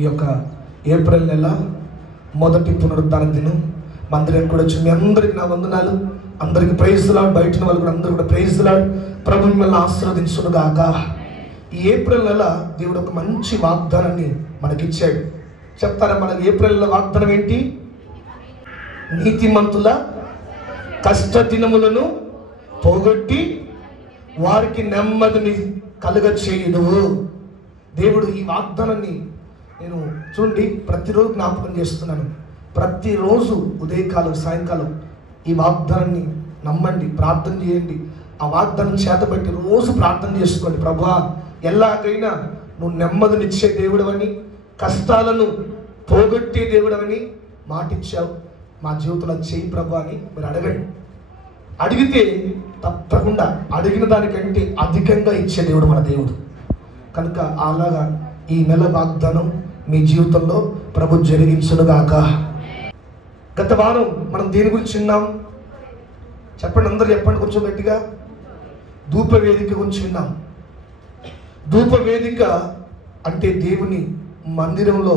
ఈ యొక్క ఏప్రిల్ నెల మొదటి పునరుద్ధాన దినం మందిరానికి కూడా వచ్చి మీ అందరికి నా వందనాలు. అందరికి ప్రైజ్ లార్డ్. బయట వాళ్ళు కూడా అందరూ కూడా ప్రైజ్ లార్డ్. ప్రభు మిమ్మల్ని ఆశీర్వదించును గాక. ఈ ఏప్రిల్ నెల దేవుడు ఒక మంచి వాగ్దానాన్ని మనకిచ్చాడు. చెప్తారా మనకి ఏప్రిల్ నెల వాగ్దానం ఏంటి? నీతిమంతుల కష్ట దినములను పోగొట్టి వారికి నెమ్మదిని కలుగ చేయును. దేవుడు ఈ వాగ్దానాన్ని నేను చూడండి ప్రతిరోజు జ్ఞాపకం చేస్తున్నాను. ప్రతిరోజు ఉదయకాలం సాయంకాలం ఈ వాగ్దానాన్ని నమ్మండి, ప్రార్థన చేయండి. ఆ వాగ్దానం చేతబట్టి రోజు ప్రార్థన చేసుకోండి. ప్రభువా, ఎలాగైనా నువ్వు నెమ్మదినిచ్చే దేవుడవని, కష్టాలను పోగొట్టే దేవుడవని మాటిచ్చావు. మా జీవితంలో చేయి ప్రభు అని మీరు అడగండి. అడిగితే తప్పకుండా అడిగిన దానికంటే అధికంగా ఇచ్చే దేవుడు మన దేవుడు. కనుక అలాగా ఈ నెల వాగ్దానం మీ జీవితంలో ప్రభు జరిగించునుగాక. గత వారం మనం దేని గురించి విన్నాం? చెప్పండి, అందరూ చెప్పండి కొంచెం గట్టిగా. ధూపవేదిక గురించి విన్నాం. ధూపవేదిక అంటే దేవుని మందిరంలో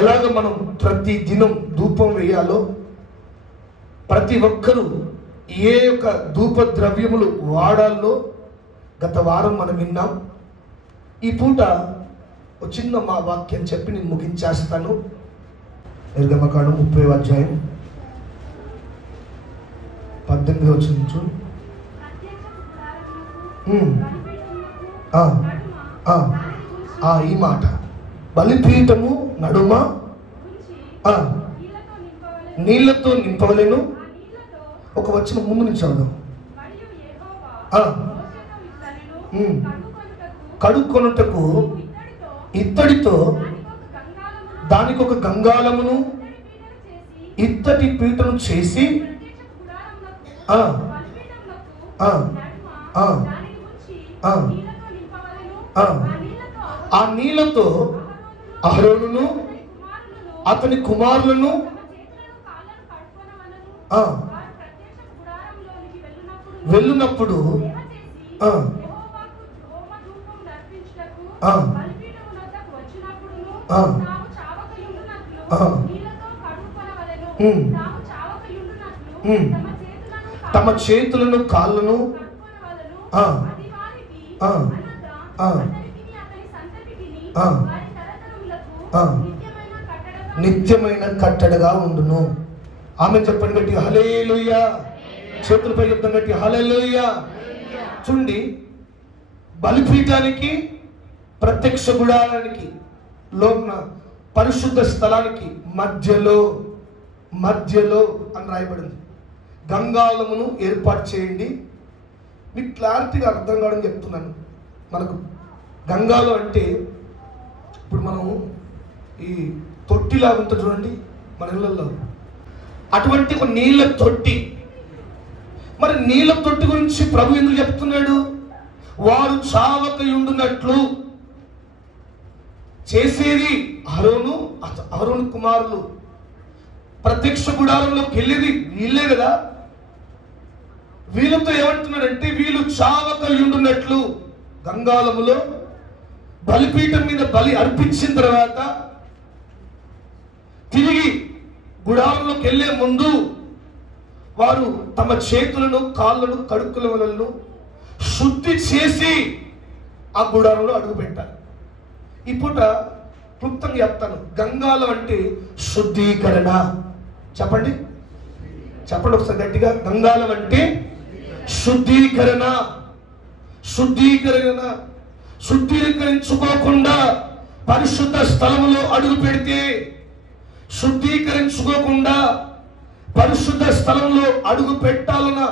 ఎలాగ మనం ప్రతి దినం ధూపం వేయాలో, ప్రతి ఒక్కరూ ఏ యొక్క ధూప ద్రవ్యములు వాడాలో గత వారం మనం విన్నాం. ఈ పూట ఒక చిన్న మా వాక్యం చెప్పి నేను ముగించేస్తాను. నిర్గమకాండం 30వ అధ్యాయం 18వ వచనం చూడు. ఈ మాట, బలిపీఠము నడుమ నీళ్లతో నింపవలెను. ఒక వచనం ముందు నుంచి చదువు. కడుక్కొనుటకు ఇత్తడితో దానికి ఒక గంగాళమును ఇత్తడి పీటను చేసి ఆ నీళ్లతో అహరోనును అతని కుమారులను వెళ్ళినప్పుడు తమ చేతులను కాళ్ళను నిత్యమైన కట్టడగా ఉండును. ఆమె చెప్పండి గట్టి హల్లెలూయా. చేతులపై చెప్తాం గట్టి హల్లెలూయా. చూడండి, బలిపీఠానికి, ప్రత్యక్ష గుడారానికి లోన పరిశుద్ధ స్థలానికి మధ్యలో అని రాయబడింది. గంగాళమును ఏర్పాటు చేయండి. మీకు క్లారిటీగా అర్థం కావడం చెప్తున్నాను. మనకు గంగాళం అంటే ఇప్పుడు మనం ఈ తొట్టిలా ఉంటుంది చూడండి మన ఇళ్ళల్లో, అటువంటి ఒక నీళ్ళ తొట్టి. మరి నీళ్ళ తొట్టి గురించి ప్రభు ఎందుకు చెప్తున్నాడు? వారు చావకయుండునట్లు చేసేది అహరోను కుమారులు. ప్రత్యక్ష గుడారంలోకి వెళ్ళేది వీళ్ళే కదా. వీళ్ళతో ఏమంటున్నాడంటే వీళ్ళు చావకయుండునట్లు గంగాళములో బలిపీఠం మీద బలి అర్పించిన తర్వాత తిరిగి గుడారంలోకి వెళ్ళే ముందు వారు తమ చేతులను కాళ్ళను కడుక్కులను శుద్ధి చేసి ఆ గుడారంలో అడుగు పెట్టారు. ఈ పూట క్లుప్తంగా చెప్తాను. గంగాళం అంటే శుద్ధీకరణ. చెప్పండి ఒకసారి గట్టిగా. గంగాళం అంటే శుద్ధీకరణ. శుద్ధీకరించుకోకుండా పరిశుద్ధ స్థలములో అడుగు పెడితే, శుద్ధీకరించుకోకుండా పరిశుద్ధ స్థలంలో అడుగు పెట్టాలన్న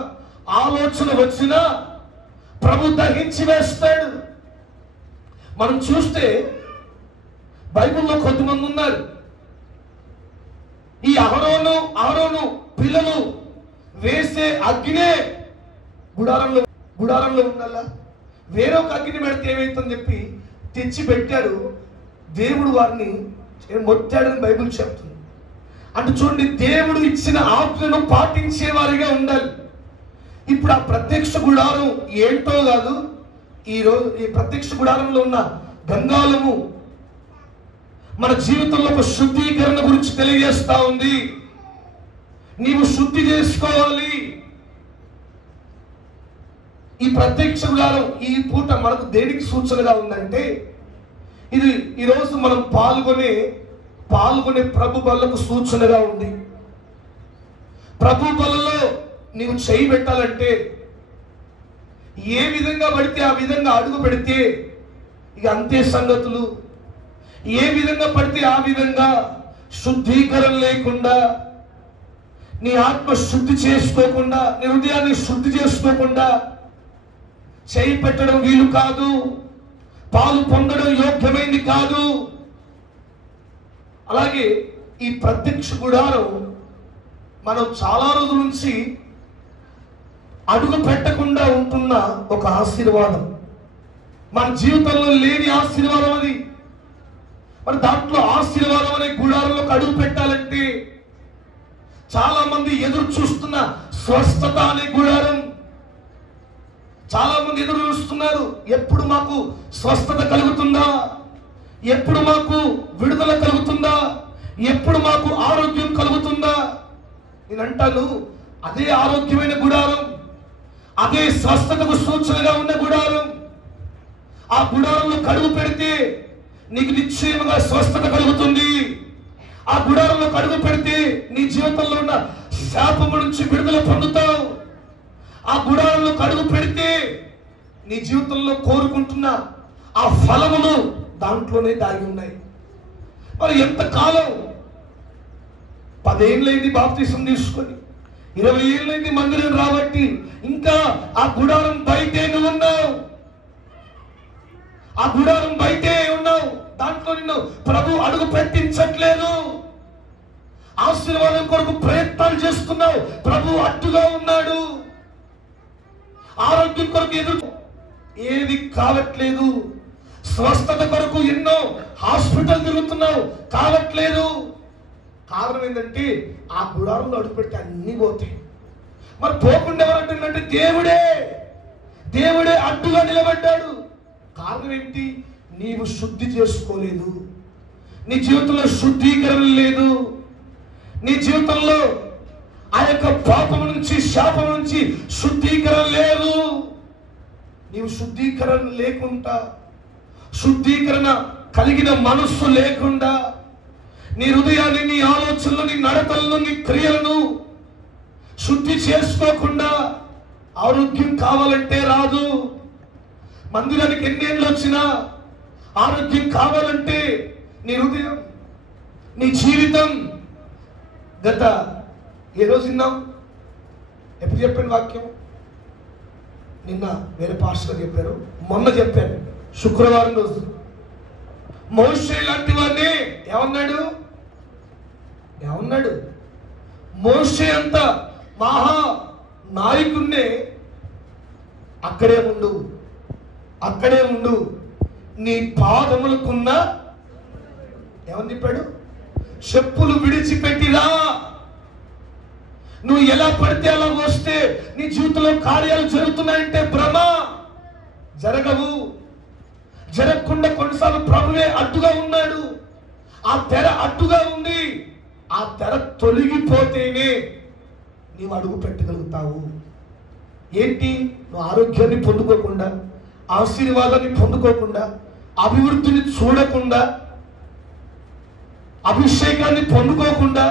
ఆలోచన వచ్చినా ప్రభు దహించి వేస్తాడు. మనం చూస్తే బైబిల్లో కొంతమంది ఉన్నారు, ఈ అహరోను పిల్లలు వేసే అగ్నే గుడారంలో ఉండాలా, వేరొక అగ్ని పెడితే ఏమైతుందని చెప్పి తెచ్చి పెట్టారు. దేవుడు వారిని మొట్టాడని బైబిల్ చెప్తుంది. అంటే చూడండి, దేవుడు ఇచ్చిన ఆజ్ఞను పాటించే వారిగా ఉండాలి. ఇప్పుడు ఆ ప్రత్యక్ష గుడారం ఏంటో కాదు, ఈరోజు ఈ ప్రత్యక్ష గుడారంలో ఉన్న గంగాళము మన జీవితంలో ఒక శుద్ధీకరణ గురించి తెలియజేస్తా ఉంది. నీవు శుద్ధి చేసుకోవాలి. ఈ ప్రత్యక్ష గుడారం ఈ పూట మనకు దేనికి సూచనగా ఉందంటే, ఇది ఈరోజు మనం పాల్గొనే ప్రభు బలకు సూచనగా ఉంది. ప్రభు బలలో నీవు చేయి పెట్టాలంటే ఏ విధంగా పడితే ఆ విధంగా అడుగు పెడితే ఇక అంతే సంగతులు. ఏ విధంగా పడితే ఆ విధంగా శుద్ధీకరణ లేకుండా, నీ ఆత్మ శుద్ధి చేసుకోకుండా, నీ హృదయాన్ని శుద్ధి చేసుకోకుండా చేయి పెట్టడం వీలు కాదు. పాలు పొందడం యోగ్యమైంది కాదు. అలాగే ఈ ప్రత్యక్ష గుడారం మనం చాలా రోజుల నుంచి అడుగు పెట్టకుండా ఉంటున్న ఒక ఆశీర్వాదం, మన జీవితంలో లేని ఆశీర్వాదం అది. మరి దాంట్లో ఆశీర్వాదం అనే గుడారంలోకి అడుగు పెట్టాలంటే చాలా మంది ఎదురు చూస్తున్న స్వస్థత అనే గుడారం. చాలా మంది ఎదురు చూస్తున్నారు, ఎప్పుడు మాకు స్వస్థత కలుగుతుందా, ఎప్పుడు మాకు విడుదల కలుగుతుందా, ఎప్పుడు మాకు ఆరోగ్యం కలుగుతుందా. నేను అంటాను, అదే ఆరోగ్యమైన గుడారం, అదే స్వస్థతకు సూచనగా ఉన్న గుడారం. ఆ గుడారంలో కడుగు పెడితే నీకు నిశ్చయముగా స్వస్థత కలుగుతుంది. ఆ గుడారంలో కడుగు పెడితే నీ జీవితంలో ఉన్న శాపము నుంచి విడుదల పొందుతావు. ఆ గుడారంలో కడుగు పెడితే నీ జీవితంలో కోరుకుంటున్న ఆ ఫలములు దాంట్లోనే దాగి ఉన్నాయి. మరి ఎంతకాలం, 10 ఏళ్ళైంది బాప్తిసం తీసుకొని, 20 ఏళ్ళైంది మందిరం రాబట్టి, ఇంకా ఆ గుడారం బయటే నువ్వు ఉన్నావు. ఆ గుడారం బయటే ఉన్నావు. దాంట్లో నిన్ను ప్రభు అడుగు పెట్టించట్లేదు. ఆశీర్వాదం కొరకు ప్రయత్నాలు చేస్తున్నావు, ప్రభు అడ్డుగా ఉన్నాడు. ఆరోగ్యం కొరకు ఎదురు ఏది కావట్లేదు. స్వస్థత కొరకు ఎన్నో హాస్పిటల్ తిరుగుతున్నావు, కావట్లేదు. కారణం ఏంటంటే ఆ గుడారంలో అడుగు పెడితే అన్ని పోతాయి. మరి పోకుండా ఎవరంటుందంటే దేవుడే అడ్డుగా నిలబడ్డాడు. కారణం ఏంటి? నీవు శుద్ధి చేసుకోలేదు. నీ జీవితంలో శుద్ధీకరణ లేదు. నీ జీవితంలో ఆ యొక్క పాపం నుంచి, శాపం నుంచి శుద్ధీకరణ లేదు. నీవు శుద్ధీకరణ లేకుండా, శుద్ధీకరణ కలిగిన మనస్సు లేకుండా, నీ హృదయాన్ని, నీ ఆలోచనలు, నీ నడతలను, నీ క్రియలను శుద్ధి చేసుకోకుండా ఆరోగ్యం కావాలంటే రాదు. మందిరానికి ఎన్నేళ్ళు వచ్చినా ఆరోగ్యం కావాలంటే నీ హృదయం, నీ జీవితం. గత ఏ రోజు విన్నాం? ఎప్పుడు చెప్పాను వాక్యం? నిన్న వేరే పాస్టర్ చెప్పారు, మొన్న చెప్పాను, శుక్రవారం రోజు. మోషే లాంటి వాడిని ఏమన్నాడు? మోషే అంత మహా నాయకున్నే అక్కడే ఉండు, నీ పాదములకున్న ఏమని చెప్పాడు? చెప్పులు విడిచిపెట్టిరా. నువ్వు ఎలా పడితే అలా వస్తే నీ జీవితంలో కార్యాలు జరుగుతున్నాయంటే భ్రమ. జరగకుండా కొన్నిసార్లు ప్రభువే అడ్డుగా ఉన్నాడు. ఆ తెర అడ్డుగా ఉంది. ఆ తెర తొలగిపోతేనే నీవు అడుగు పెట్టగలుగుతావు. ఏంటి? నువ్వు ఆరోగ్యాన్ని పొందుకోకుండా, ఆశీర్వాదాన్ని పొందుకోకుండా, అభివృద్ధిని చూడకుండా, అభిషేకాన్ని పొందుకోకుండా,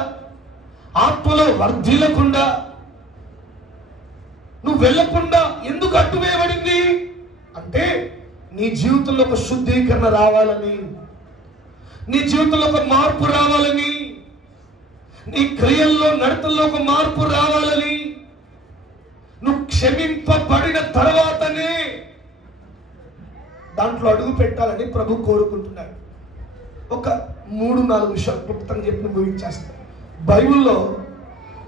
ఆత్మలో వర్ధిల్లకుండా, నువ్వు వెళ్ళకుండా ఎందుకు అడ్డు వేయబడింది అంటే, నీ జీవితంలో ఒక శుద్ధీకరణ రావాలని, నీ జీవితంలో ఒక మార్పు రావాలని, నీ క్రియల్లో, నడతల్లో ఒక మార్పు రావాలని, నువ్వు క్షమింపబడిన తర్వాతనే దాంట్లో అడుగు పెట్టాలని ప్రభు కోరుకుంటున్నాడు. ఒక 3-4 విషయాలు క్లుప్తంగా చెప్పి ముగించేస్తాను. బైబిల్లో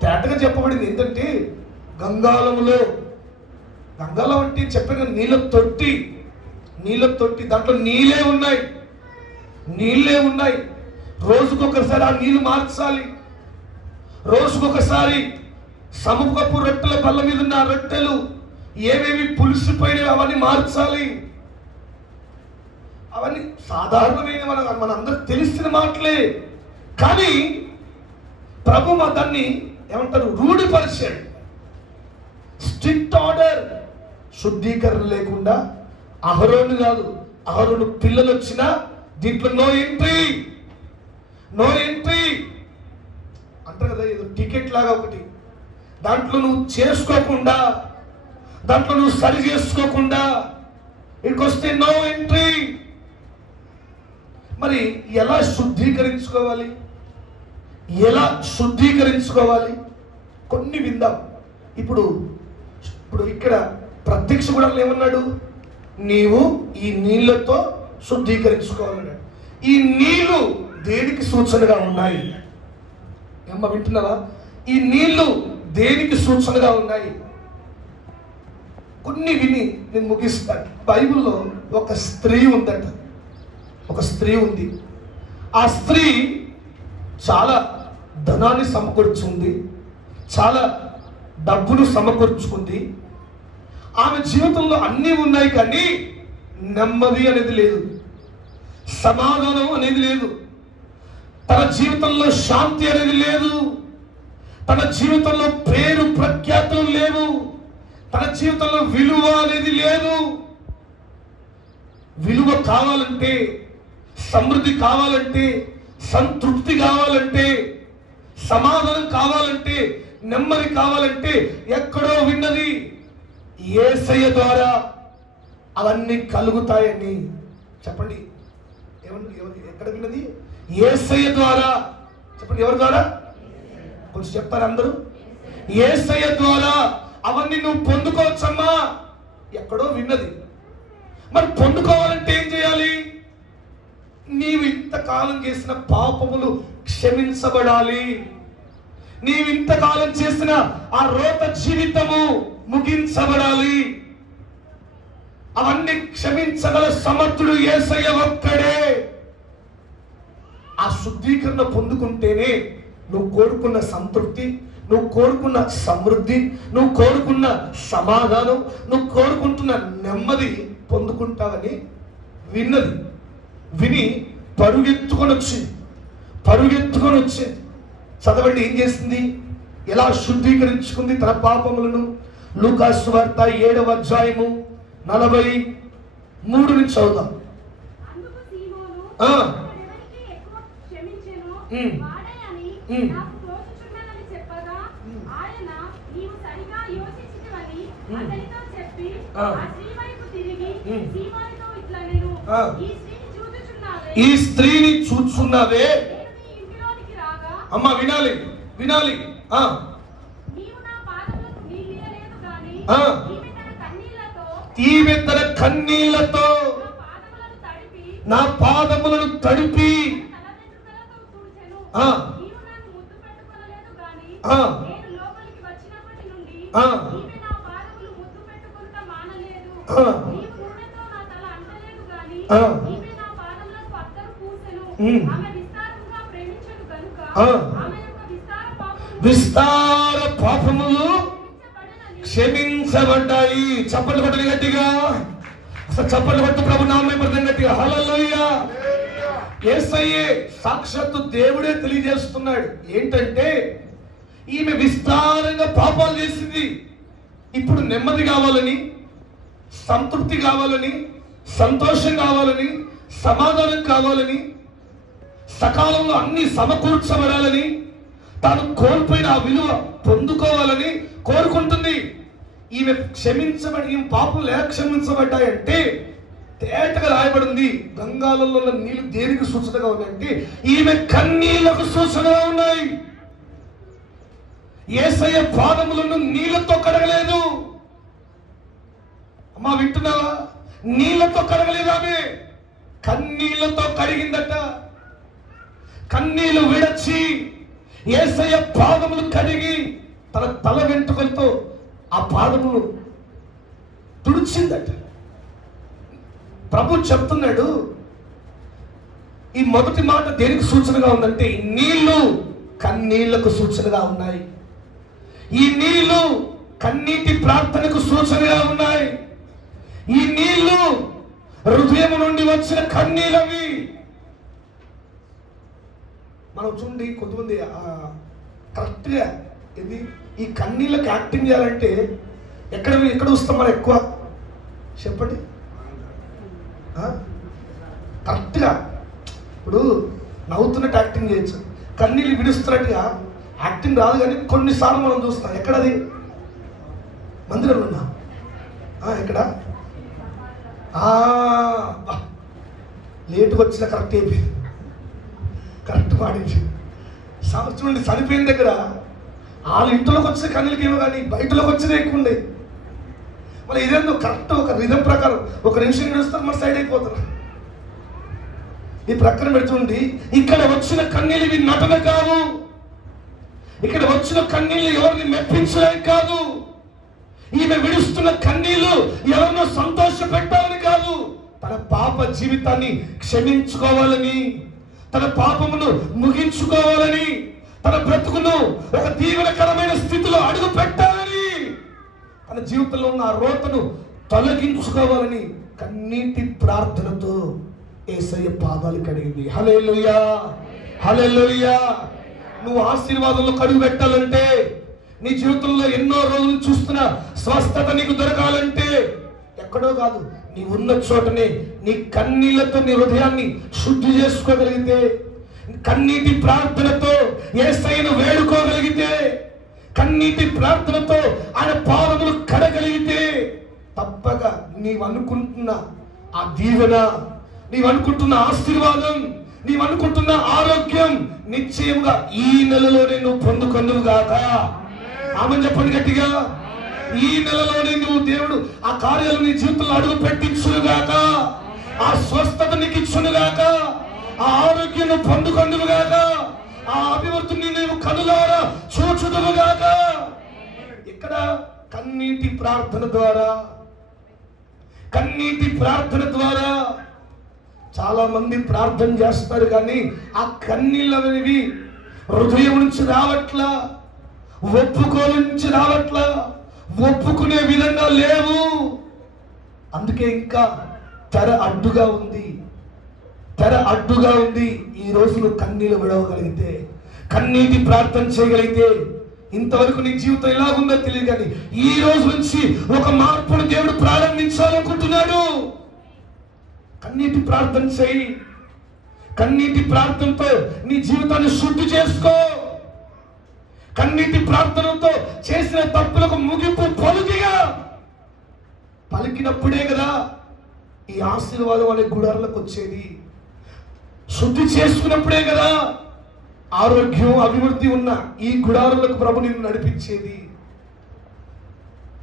తేటగా చెప్పబడింది ఏంటంటే, గంగాలం అంటే చెప్పిన నీళ్ళ తొట్టి, దాంట్లో నీళ్ళే ఉన్నాయి. రోజుకొకసారి ఆ నీళ్లు మార్చాలి. రోజుకొకసారి సముఖపు రొట్టెల బల్ల మీద ఉన్న రొట్టెలు ఏవేవి పులిసిపోయినవి అవన్నీ మార్చాలి. అవన్నీ సాధారణమైన మనందరికి తెలిసిన మాటలే. కానీ ప్రభు దాన్ని ఏమంటారు, రూఢిపరిచాడు. Strict order. శుద్ధీకరణ లేకుండా అహరోను కాదు, అహరోను పిల్లలు వచ్చినా దీంట్లో నో ఎంట్రీ, నో ఎంట్రీ అంటారు కదా, ఏదో టికెట్ లాగా ఒకటి. దాంట్లో నువ్వు చేసుకోకుండా, దాంట్లో నువ్వు సరి చేసుకోకుండా ఇక్కడికి వస్తే నో ఎంట్రీ. మరి ఎలా శుద్ధీకరించుకోవాలి, ఎలా శుద్ధీకరించుకోవాలి కొన్ని విందాం. ఇప్పుడు ఇక్కడ ప్రత్యక్ష గుణంలో ఏమన్నాడు, నీవు ఈ నీళ్లతో శుద్ధీకరించుకోవాలన్నాడు. ఈ నీళ్లు దేనికి సూచనగా ఉన్నాయి? అమ్మ వింటున్నావా? ఈ నీళ్లు దేనికి సూచనగా ఉన్నాయి? కొన్ని విని నేను ముగిస్తాను. బైబిల్లో ఒక స్త్రీ ఉందట, ఒక స్త్రీ ఉంది. ఆ స్త్రీ చాలా ధనాన్ని సమకూర్చుంది, చాలా డబ్బును సమకూర్చుకుంది. ఆమె జీవితంలో అన్నీ ఉన్నాయి, కానీ నెమ్మది అనేది లేదు, సమాధానం అనేది లేదు, తన జీవితంలో శాంతి అనేది లేదు, తన జీవితంలో పేరు ప్రఖ్యాతులు లేవు, తన జీవితంలో విలువ అనేది లేదు. విలువ కావాలంటే, సమృద్ధి కావాలంటే, సంతృప్తి కావాలంటే, సమాధానం కావాలంటే, నెమ్మది కావాలంటే ఎక్కడో విన్నది యేసయ్య ద్వారా అవన్నీ కలుగుతాయని. చెప్పండి, ఎక్కడ విన్నది? యేసయ్య ద్వారా. చెప్పండి, ఎవరి ద్వారా? కొంచెం చెప్తారు అందరూ. యేసయ్య ద్వారా అవన్నీ నువ్వు పొందుకోవచ్చమ్మా. ఎక్కడో విన్నది. మరి పొందుకోవాలంటే ఏం చేయాలి? నీవు ఇంతకాలం చేసిన పాపములు క్షమించబడాలి. నీవు ఇంతకాలం చేసిన ఆ రోత జీవితము ముగించబడాలి. అవన్నీ క్షమించగల సమర్థుడు యేసయ్య ఒక్కడే. ఆ శుద్ధీకరణ పొందుకుంటేనే నువ్వు కోరుకున్న సంతృప్తి, నువ్వు కోరుకున్న సమృద్ధి, నువ్వు కోరుకున్న సమాధానం, నువ్వు కోరుకుంటున్న నెమ్మది పొందుకుంటావని విన్నది. విని పరుగెత్తుకొని వచ్చింది. చదవండి, ఏం చేసింది? ఎలా శుద్ధీకరించుకుంది తన పాపములను? లూకాసు సువార్త 7వ అధ్యాయము 43 నుంచి చదువుదాం. ఈ స్త్రీని చూచున్నావే. అమ్మ వినాలి, వినాలి. ఈమె తన కన్నీళ్లతో నా పాదములను తడిపి విస్తార పాపములు క్షమించబడ్డాయి. చప్పట్లు కొట్టండి గట్టిగా, అసలు చప్పట్లు కొట్టు ప్రభు నామమే పడతాం గట్టిగా. హల్లెలూయా. యేసయ్యే సాక్షాత్తు దేవుడే తెలియజేస్తున్నాడు. ఏంటంటే ఈమె విస్తారంగా పాపాలు చేసింది. ఇప్పుడు నెమ్మది కావాలని, సంతృప్తి కావాలని, సంతోషం కావాలని, సమాధానం కావాలని, సకాలంలో అన్ని సమకూర్చబడాలని, తాను కోల్పోయిన ఆ విలువ పొందుకోవాలని కోరుకుంటుంది. ఈమె ఈమె పాపలు ఎలా క్షమించబడ్డాయంటే తేటగా రాయబడింది. గంగాలలో నీళ్లు దేనికి సూచనగా ఉందంటే ఈమె కన్నీళ్లకు సూచనగా ఉన్నాయి. యేసయ్య పాదములను నీళ్లతో కడగలేదు. అమ్మా వింటున్నావా? నీళ్లతో కడగలేదు, ఆమె కన్నీళ్లతో కడిగిందట. కన్నీళ్లు విడచి యేసయ్య పాదములు కడిగి తన తల వెంట్రుకలతో ఆ పాదములు తుడిచిందట. ప్రభు చెప్తున్నాడు, ఈ మొదటి మాట దేనికి సూచనగా ఉందంటే ఈ నీళ్లు కన్నీళ్లకు సూచనగా ఉన్నాయి. ఈ నీళ్లు కన్నీటి ప్రార్థనకు సూచనగా ఉన్నాయి. ఈ నీళ్లు హృదయం నుండి వచ్చిన కన్నీలవి. మనం చూడండి, కొంతమంది కరెక్ట్గా ఇది ఈ కన్నీళ్ళకి యాక్టింగ్ చేయాలంటే ఎక్కడ వస్తాం మనం ఎక్కువ చెప్పండి. కరెక్ట్గా ఇప్పుడు నవ్వుతున్నట్టు యాక్టింగ్ చేయొచ్చు, కన్నీళ్ళు విడుస్తున్నట్టుగా యాక్టింగ్ రాదు. కానీ కొన్నిసార్లు మనం చూస్తాం. ఎక్కడది? మందిరంలో ఉన్నా ఎక్కడ లేటుగా వచ్చిన కరెక్ట్ అయిపోయింది, కరెక్ట్ పాడించి సంవత్సరం చనిపోయిన దగ్గర వాళ్ళ ఇంట్లోకి వచ్చిన కన్నీళ్ళకి ఏమో కానీ బయటలోకి వచ్చినా ఎక్కువ ఉండే. మళ్ళీ ఇదేందో కరెక్ట్ ఒక రిధం ప్రకారం ఒక నిమిషం నడుస్తారు, మన సైడ్ అయిపోతారు. ఈ ప్రక్కన పెడుతుంది. ఇక్కడ వచ్చిన కన్నీళ్ళు ఇవి నటన కాదు. ఇక్కడ వచ్చిన కన్నీళ్ళు ఎవరిని మెప్పించడం కాదు. ఈమె విడుస్తున్న కన్నీళ్లు ఎవరినో సంతోష పెట్టాలని కాదు, తన పాప జీవితాన్ని క్షమించుకోవాలని, తన పాపమును ముగించుకోవాలని, తన బ్రతుకును ఒక దీవెనకరమైన స్థితిలో అడుగు పెట్టాలని, తన జీవితంలో ఉన్న ఆ రోతను తొలగించుకోవాలని కన్నీటి ప్రార్థనతో యేసయ్య పాదాలు కడిగింది. హల్లెలూయా, హల్లెలూయా. నువ్వు ఆశీర్వాదంలో కడుగు పెట్టాలంటే, నీ జీవితంలో ఎన్నో రోజులు చూస్తున్న స్వస్థత నీకు దొరకాలంటే ఎక్కడో కాదు, నీ ఉన్న చోటనే నీ కన్నీళ్లతో నీ హృదయాన్ని శుద్ధి చేసుకోగలిగితే, కన్నీటి ప్రార్థనతో యేసయ్యను వేడుకోగలిగితే, కన్నీటి ప్రార్థనతో ఆయన పాదములు కడగలిగితే తప్పక నీవు అనుకుంటున్న ఆ దీవెన, నీవు అనుకుంటున్న ఆశీర్వాదం, నీవు అనుకుంటున్న ఆరోగ్యం నిశ్చయంగా ఈ నెలలోనే నువ్వు పొందుకొందువుగాక. ఆమేన్ చెప్పండి గట్టిగా. ఈ నెలలోనే నువ్వు దేవుడు ఆ కార్యాలు నీ జీవితంలో అడుగు పెట్టించునుగాక, ఆ స్వస్థత నీకు ఇచ్చునుగాక, ఆ ఆరోగ్యం నువ్వు పొందుకొందువుగాక, ఆ అభివృద్ధిని నీవు కనులారా చూచుదువుగాక. ఇక్కడ కన్నీటి ప్రార్థన ద్వారా, కన్నీటి ప్రార్థన ద్వారా చాలా మంది ప్రార్థన చేస్తారు, కానీ ఆ కన్నీళ్ళు అనేవి హృదయం నుంచి రావట్లా, ఒప్పుకోలు నుంచి రావట్లా, ఒప్పుకునే విధంగా లేవు. అందుకే ఇంకా తెర అడ్డుగా ఉంది, తెర అడ్డుగా ఉంది. ఈ రోజు నువ్వు కన్నీళ్ళు విడవగలిగితే, కన్నీటి ప్రార్థన చేయగలిగితే, ఇంతవరకు నీ జీవితం ఎలాగుందో తెలియదు, కానీ ఈ రోజు నుంచి ఒక మార్పును దేవుడు ప్రారంభించాలనుకుంటున్నాడు. కన్నీటి ప్రార్థన చేయి. కన్నీటి ప్రార్థనతో నీ జీవితాన్ని శుద్ధి చేసుకో. కన్నీటి ప్రార్థనతో చేసిన తప్పులకు ముగింపు పలికినప్పుడే కదా ఈ ఆశీర్వాదం అనే గుడారులకు వచ్చేది. శుద్ధి చేసుకున్నప్పుడే కదా ఆరోగ్యం అభివృద్ధి ఉన్న ఈ గుడారులకు ప్రభు నిన్ను నడిపించేది.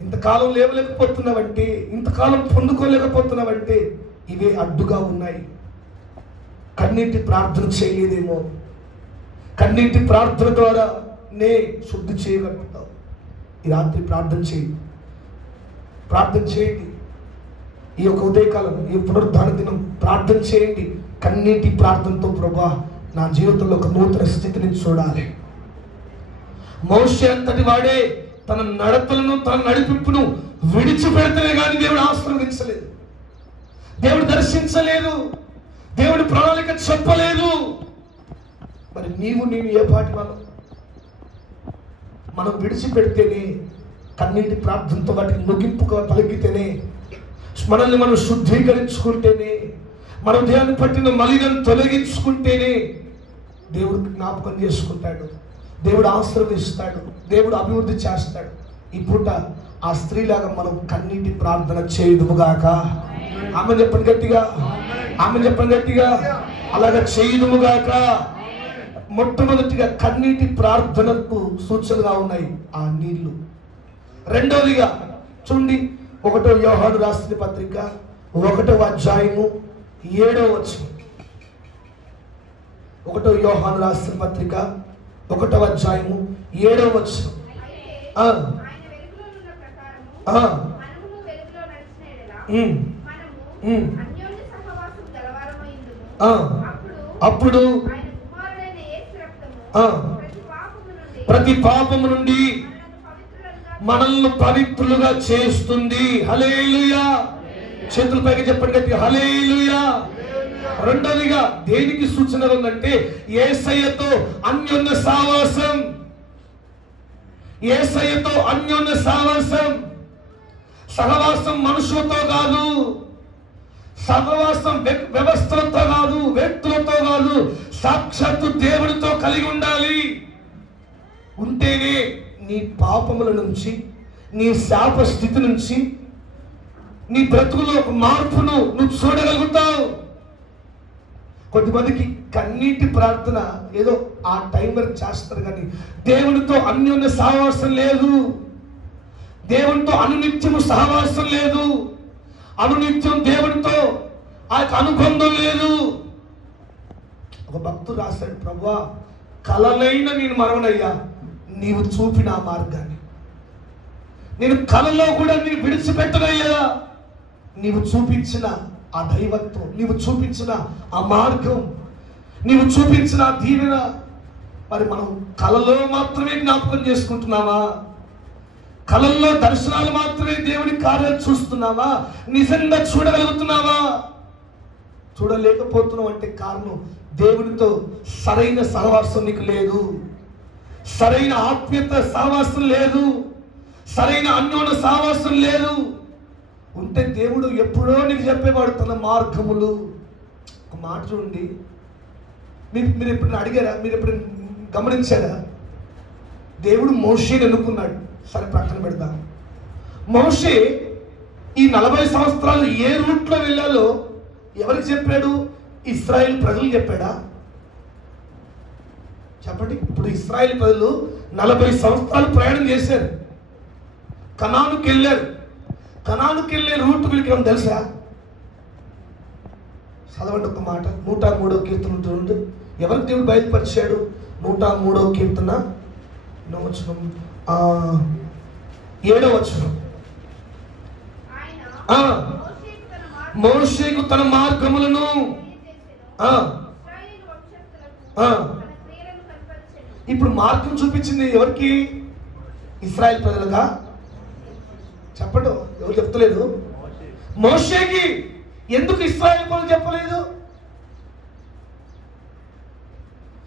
ఇంతకాలం లేవలేకపోతున్నావంటే, ఇంతకాలం పొందుకోలేకపోతున్నావంటే ఇవే అడ్డుగా ఉన్నాయి. కన్నీటి ప్రార్థన చేయలేదేమో. కన్నీటి ప్రార్థన ద్వారా నే శుద్ధి చేయగలుగుతావు. ఈ రాత్రి ప్రార్థన చేయి, ప్రార్థన చేయండి. ఈ యొక్క ఉదయకాలం, ఈ పునరుద్ధాన దినం ప్రార్థన చేయండి. కన్నీటి ప్రార్థనతో ప్రభా నా జీవితంలో ఒక నూతన స్థితిని చూడాలి. మోషే అంతటి వాడే తన నడతలను, తన నడిపింపును విడిచిపెడితేనే కానీ దేవుడు ఆశీర్వదించలేదు, దేవుడు దర్శించలేదు, దేవుడి ప్రణాళిక చెప్పలేదు. మరి నేను ఏ పాటి మనం విడిచిపెడితేనే, కన్నీటి ప్రార్థనతో వాటికి ముగింపుగా పలికితేనే, మనల్ని మనం శుద్ధీకరించుకుంటేనే, మన హృదయాన్ని పట్టిన మలినం తొలగించుకుంటేనే దేవుడు జ్ఞాపకం చేసుకుంటాడు, దేవుడు ఆశీర్వదిస్తాడు, దేవుడు అభివృద్ధి చేస్తాడు. ఈ పూట ఆ స్త్రీలాగా మనం కన్నీటి ప్రార్థన చేయుదుముగాక. ఆమె చెప్పండి గట్టిగా, ఆమె చెప్పండి గట్టిగా. అలాగా చేయుదుముగాక. మొట్టమొదటిగా కన్నీటి ప్రార్థనకు సూచనగా ఉన్నాయి ఆ నీళ్లు. రెండవదిగా చూడండి, 1 యోహాను రాసిన పత్రిక 1వ అధ్యాయము 7వ వచనం. 1 యోహాను రాసిన పత్రిక 1వ అధ్యాయము 7వ వచనం. అప్పుడు ప్రతి పాపము నుండి మనల్ని పవిత్రులుగా చేస్తుంది. హల్లెలూయా. చేతుల పైకి చెప్పండి గట్టిగా హల్లెలూయా. రెండోదిగా దేనికి సూచన ఉందంటే యేసయ్యతో అన్యోన్య సావాసం. యేసయ్యతో అన్యోన్య సావాసం. సహవాసం మనుషులతో కాదు, సహవాసం వ్యవస్థలతో కాదు, వ్యక్తులతో కాదు, సాక్షాత్తు దేవుడితో కలిగి ఉండాలి. ఉంటేనే నీ పాపముల నుంచి, నీ శాప స్థితి నుంచి, నీ బ్రతుకులో మార్పును నువ్వు చూడగలుగుతావు. కొద్దిమందికి కన్నీటి ప్రార్థన ఏదో ఆ టైం వరకు చేస్తారు, కానీ దేవునితో అన్యోన్య సహవాసం లేదు, దేవునితో అనునిత్యము సహవాసం లేదు, అనునిత్యం దేవునితో ఆ యొక్క అనుబంధం లేదు. ఒక భక్తుడు రాశాడు, ప్రభువా కలలైన నేను మరవనయ్యా నీవు చూపిన ఆ మార్గాన్ని, నేను కలలో కూడా నేను విడిచిపెట్టనయ్యా నీవు చూపించిన ఆ దైవత్వం, నీవు చూపించిన ఆ మార్గం, నీవు చూపించిన ఆ దీవెన. మరి మనం కలలో మాత్రమే జ్ఞాపకం చేసుకుంటున్నావా? కలల్లో దర్శనాలు మాత్రమే దేవుని కార్యాలు చూస్తున్నావా? నిజంగా చూడగలుగుతున్నావా? చూడలేకపోతున్నావు అంటే కారణం దేవునితో సరైన సహవాసం నీకు లేదు, సరైన ఆత్మీయత సహవాసం లేదు, సరైన అన్యోన్య సహవాసం లేదు. ఉంటే దేవుడు ఎప్పుడో నీకు చెప్పేవాడు తన మార్గములు. ఒక మాట చూడండి, మీరు ఎప్పుడైనా అడిగారా? మీరు ఎప్పుడైనా గమనించారా? దేవుడు మోషేని ఎన్నుకున్నాడు. సరే ప్రక్కన పెడదాం. మోషే ఈ 40 సంవత్సరాలు ఏ రూట్లో వెళ్ళాలో ఎవరికి చెప్పాడు? ఇశ్రాయేల్ ప్రజలు చెప్పాడా? చెప్పండి. ఇప్పుడు ఇశ్రాయేల్ ప్రజలు 40 సంవత్సరాలు ప్రయాణం చేశారు, కనానుకి వెళ్ళారు. కనానుకి వెళ్ళే రూట్ వీళ్ళకి ఏమో తెలుసా? చదవండి ఒక మాట. 103వ కీర్తన ఉంటుంది. ఎవరికి దేవుడు బయలుపరిచాడు? 103వ కీర్తన 7వ వచనం. మోషేకు తన మార్గములను ఇప్పుడు మార్గం చూపించింది ఎవరికి? ఇశ్రాయేల్ ప్రజలుగా? చెప్పండి, ఎవరు చెప్తలేదు? మోషేకి. ఎందుకు ఇశ్రాయేల్ ప్రజలు చెప్పలేదు?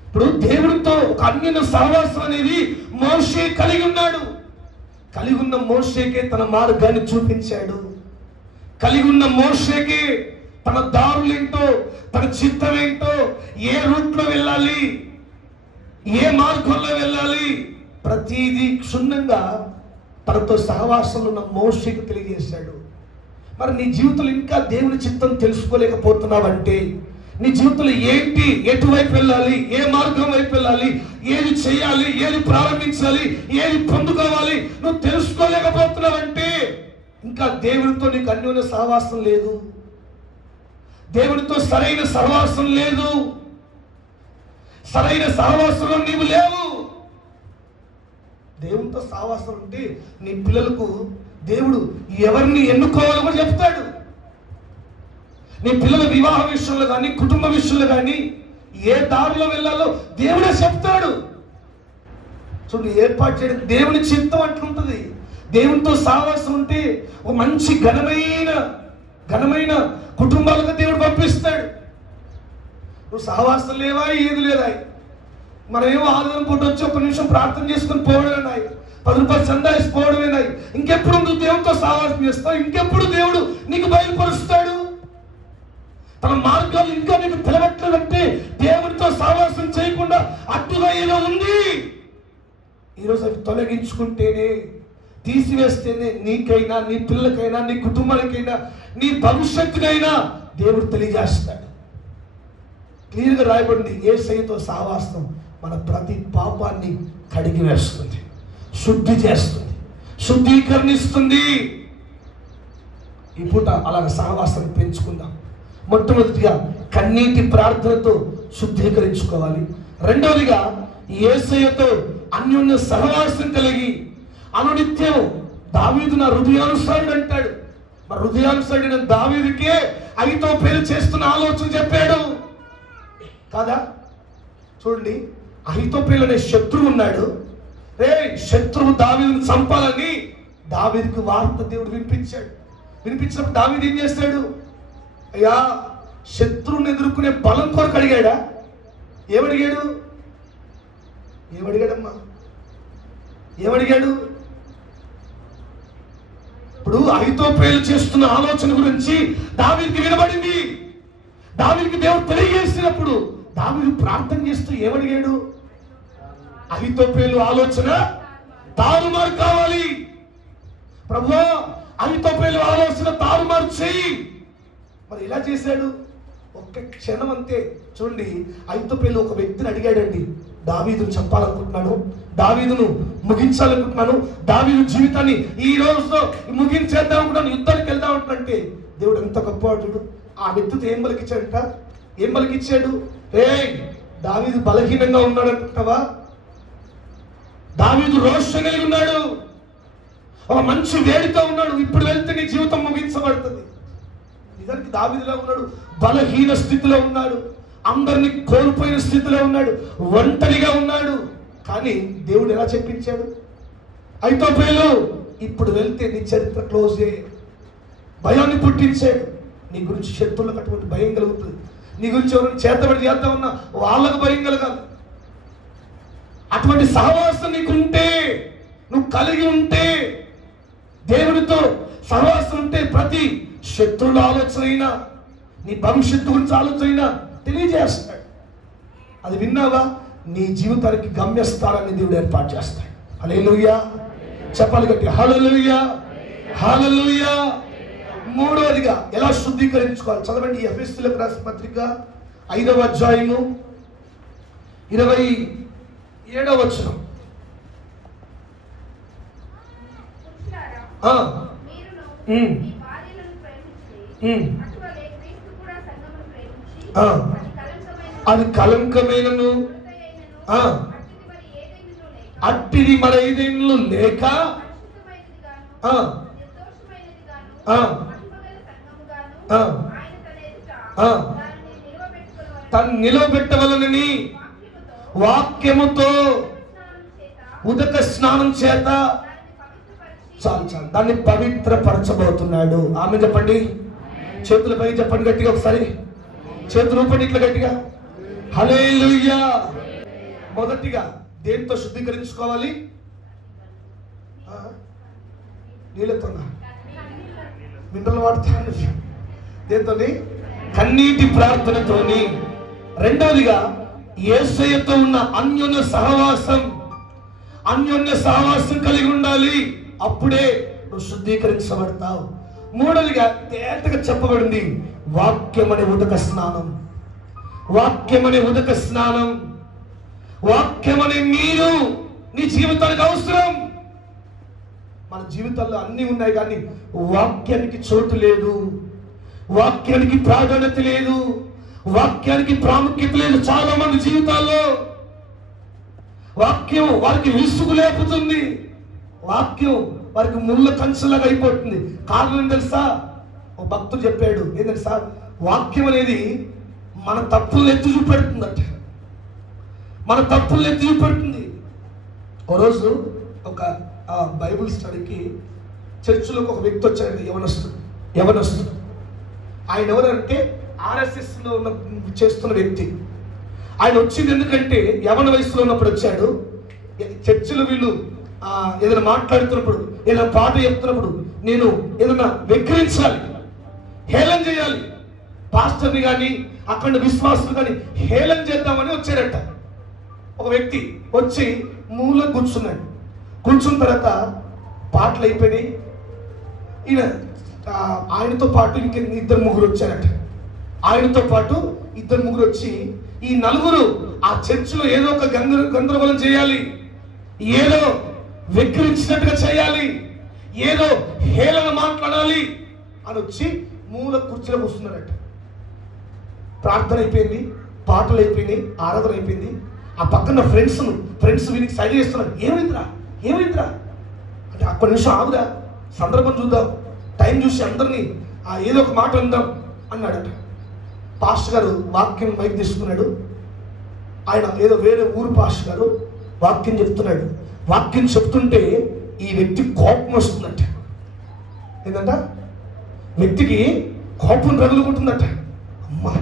ఇప్పుడు దేవుడితో ఒక అన్యోన్య సహవాసం అనేది మోషే కలిగి ఉన్నాడు. కలిగి ఉన్న మోషేకే తన మార్గాన్ని చూపించాడు. కలిగి ఉన్న మోషేకే తన దారులేంటో, తన చిత్తం ఏంటో, ఏ రూట్లో వెళ్ళాలి, ఏ మార్గంలో వెళ్ళాలి, ప్రతిదీ క్షుణ్ణంగా తనతో సహవాసంలో ఉన్న మోషేకు తెలియజేశాడు. మరి నీ జీవితంలో ఇంకా దేవుని చిత్తం తెలుసుకోలేకపోతున్నావంటే, నీ జీవితంలో ఏంటి, ఎటువైపు వెళ్ళాలి, ఏ మార్గం వైపు వెళ్ళాలి, ఏది చేయాలి, ఏది ప్రారంభించాలి, ఏది పొందుకోవాలి, నువ్వు తెలుసుకోలేకపోతున్నావంటే ఇంకా దేవునితో నీకు అన్యోన్య సహవాసం లేదు, దేవునితో సరైన సహవాసం లేదు, సరైన సహవాసంలో నీవు లేవు. దేవునితో సహవాసం ఉంటే నీ పిల్లలకు దేవుడు ఎవరిని ఎన్నుకోవాలో కూడా చెప్తాడు. నీ పిల్లల వివాహ విషయంలో కానీ, కుటుంబ విషయంలో కానీ, ఏ దారిలో వెళ్ళాలో దేవుడే చెప్తాడు. చూడండి, ఏర్పాటు చేయడం దేవుని చిత్తం అట్లుంటుంది. దేవునితో సహవాసం ఉంటే ఒక మంచి ఘనమైన కుటుంబాలకు దేవుడు పంపిస్తాడు. నువ్వు సహవాసం లేవా, ఏది లేదా? మనం ఏమో ఆదివారం పూట వచ్చి 1 నిమిషం ప్రార్థన చేసుకుని పోవడమేనాయి, 10 రూపాయలు చందా వేసి పోవడమేనాయి. ఇంకెప్పుడు నువ్వు దేవునితో సహవాసం చేస్తావు? ఇంకెప్పుడు దేవుడు నీకు బయలుపరుస్తాడు? తన మార్గాలు ఇంకా నీకు పిలవట్లేదంటే దేవునితో సహవాసం చేయకుండా అడ్డుగా ఏదో ఉంది. ఈరోజు అవి తొలగించుకుంటేనే, తీసివేస్తేనే నీకైనా, నీ పిల్లలకైనా, నీ కుటుంబానికైనా, నీ భవిష్యత్తుకైనా దేవుడు తెలియజేస్తాడు. క్లియర్గా రాయబడింది, యేసయ్యతో సహవాసం మన ప్రతి పాపాన్ని కడిగి వేస్తుంది, శుద్ధి చేస్తుంది, శుద్ధీకరణిస్తుంది. ఈ పూట అలాగ సహవాసాన్ని పెంచుకుందాం. మొట్టమొదటిగా కన్నీటి ప్రార్థనతో శుద్ధీకరించుకోవాలి. రెండవదిగా యేసయ్యతో అన్యోన్య సహవాసం కలిగి అనునిత్యం. దావీదు నా హృదయానుసారుడు అంటాడు. మరి హృదయానుసారుడైన దావీదుకే అహితోపేలు చేస్తున్న ఆలోచన చెప్పాడు కాదా? చూడండి, అహితోపేలు అనే శత్రువు ఉన్నాడు. శత్రువు దావీదుని చంపాలని దావీదుకు వార్త దేవుడు వినిపించాడు. వినిపించినప్పుడు దావీదు ఏం చేస్తాడు? అయ్యా, శత్రువుని ఎదుర్కొనే బలం కొరకు అడిగాడా? ఏమడిగాడు? ఏమడిగాడు? ఇప్పుడు అహీతోపెలు చేస్తున్న ఆలోచన గురించి దావీదుకి వినబడింది. దావీదుకి దేవుడు తెలియజేసినప్పుడు దావీదు ప్రార్థన చేస్తూ ఏమడిగాడు? అహీతోపెలు ఆలోచన తారుమారు కావాలి ప్రభువా, అహీతోపెలు ఆలోచన తారుమారు చేయి. మరి ఎలా చేశాడు? ఒక్క క్షణం అంతే. చూడండి, అహీతోపెలు ఒక వ్యక్తిని అడిగాడండి. దావీదును చంపాలనుకుంటున్నాను, దావీదును ముగించాలనుకుంటున్నాను, దావీదు జీవితాన్ని ఈ రోజుతో ముగించేద్దాం అనుకుంటున్నాను, యుద్ధానికి వెళ్దాం అంటే దేవుడు ఎంత గొప్పవాడు. ఆ వ్యక్తితో ఏం పలికిచ్చాడు? దావీదు బలహీనంగా ఉన్నాడు అనుకుంటావా? దావీదు రోషం కలిగి ఉన్నాడు, ఒక మంచి వేడితో ఉన్నాడు. ఇప్పుడు వెళ్తే నీ జీవితం ముగించబడుతుంది. నిజానికి దావీదులా ఉన్నాడు, బలహీన స్థితిలో ఉన్నాడు, అందరినీ కోల్పోయిన స్థితిలో ఉన్నాడు, ఒంటరిగా ఉన్నాడు. కానీ దేవుడు ఎలా చెప్పించాడు? అహీతోపెలు, ఇప్పుడు వెళ్తే నీ చరిత్ర క్లోజ్ చేయ. భయాన్ని పుట్టించాడు. నీ గురించి శత్రువులకు అటువంటి భయం కలుగుతుంది. నీ గురించి ఎవరైనా చేతబడి చేద్దామన్నా వాళ్ళకు భయం కలగాలి. అటువంటి సహవాసం నీకుంటే, నువ్వు కలిగి ఉంటే, దేవుడితో సహవాసం ఉంటే ప్రతి శత్రువుల ఆలోచన అయినా, నీ భవిష్యత్తు గురించి ఆలోచన అయినా తెలియజేస్తాడు. అది విన్నావా? నీ జీవితానికి గమ్యస్థానాన్ని దేవుడు ఏర్పాటు చేస్తాడు. హల్లెలూయా చెప్పాలి గట్టి, హల్లెలూయా హల్లెలూయా. మూడవదిగా ఎలా శుద్ధీకరించుకోవాలి చదవండి. ఎఫెసీయులకు రాసిన పత్రిక 5వ అధ్యాయము 27వ వచనం. అది కలంకమైనను అట్టిది మరి ఏదైనా లేక తను నిలవబెట్టవలనని వాక్యముతో ఉదక స్నానం చేత చాలు దాన్ని పవిత్రపరచబోతున్నాడు. ఆమె చెప్పండి, చేతుల పైకి చెప్పండి గట్టిగా, ఒకసారి చేతులు ఊపండి ఇట్లా గట్టిగా. హల్లెలూయా. మొదటిగా దేంతో శుద్ధీకరించుకోవాలి? నీళ్ళతో, మినరల్ వాటర్. దేంతో? కన్నీటి ప్రార్థనతోని. రెండవదిగా యేసయ్యతో ఉన్న అన్యోన్య సహవాసం కలిగి ఉండాలి. అప్పుడే నువ్వు శుద్ధీకరించబడతావు. మూడవదిగా తేటగా చెప్పబడింది వాక్యం అనే ఉదక స్నానం. వాక్యం అనే ఉదక స్నానం, వాక్యం అనే నీరు నీ జీవితానికి అవసరం. మన జీవితాల్లో అన్నీ ఉన్నాయి కానీ వాక్యానికి చోటు లేదు, వాక్యానికి ప్రాధాన్యత లేదు, వాక్యానికి ప్రాముఖ్యత లేదు. చాలా మంది జీవితాల్లో వాక్యం వారికి విసుగు లేపుతుంది, వాక్యం వారికి ముళ్ళ కంచెలాగా అయిపోతుంది. కారణం ఏం తెలుసా? ఒక భక్తుడు చెప్పాడు, ఏం తెలుసా? వాక్యం అనేది మన తప్పులను ఎత్తి చూపెడుతుందట, మన తప్పులను ఎత్తి చూపెడుతుంది. ఓ రోజు ఒక బైబుల్ స్టడీకి చర్చిలోకి ఒక వ్యక్తి వచ్చాడు, యవనస్తుడు. ఆయన ఎవరంటే RSSలో ఉన్న చేస్తున్న వ్యక్తి. ఆయన వచ్చింది ఎందుకంటే యవన వయసులో ఉన్నప్పుడు వచ్చాడు. చర్చిలో వీళ్ళు ఏదైనా మాట్లాడుతున్నప్పుడు, ఏదైనా పాట చెప్తున్నప్పుడు నేను ఏదైనా వెక్కిరించాలి, హేళన చేయాలి, పాస్టర్ని కానీ అక్కడ విశ్వాసులు కానీ హేళన చేద్దామని వచ్చారట. ఒక వ్యక్తి వచ్చి మూల కూర్చున్నాడు. కూర్చున్న తర్వాత పాటలు అయిపోయినాయి. ఆయనతో పాటు ఇంక 2-3 వచ్చారట. ఆయనతో పాటు 2-3 వచ్చి ఈ నలుగురు ఆ చర్చిలో ఏదో ఒక గందరగోళం చేయాలి, ఏదో వెక్కిరించినట్టుగా చేయాలి, ఏదో హేళన మాట్లాడాలి అని వచ్చి మూల కుర్చీలో కూర్చున్నారట. ప్రార్థన అయిపోయింది, పాటలు అయిపోయినాయి, ఆరాధన అయిపోయింది. ఆ పక్కన ఫ్రెండ్స్ వీరికి సైడ్ చేస్తున్నారు. ఏమైందిరా అంటే ఒక్క నిమిషం ఆగురా, సందర్భం చూద్దాం, టైం చూసి అందరినీ ఏదో ఒక మాట అందాం అన్నాడట. పాస్టర్ గారు వాక్యం మైక్ తీసుకున్నాడు. ఆయన ఏదో వేరే ఊరు పాస్టర్ గారు వాక్యం చెప్తున్నాడు. వాక్యం చెప్తుంటే ఈ వ్యక్తి కోపం వస్తుందంట. ఏంటంట? వ్యక్తికి కోపం రగులుకుంటుందట. అమ్మా,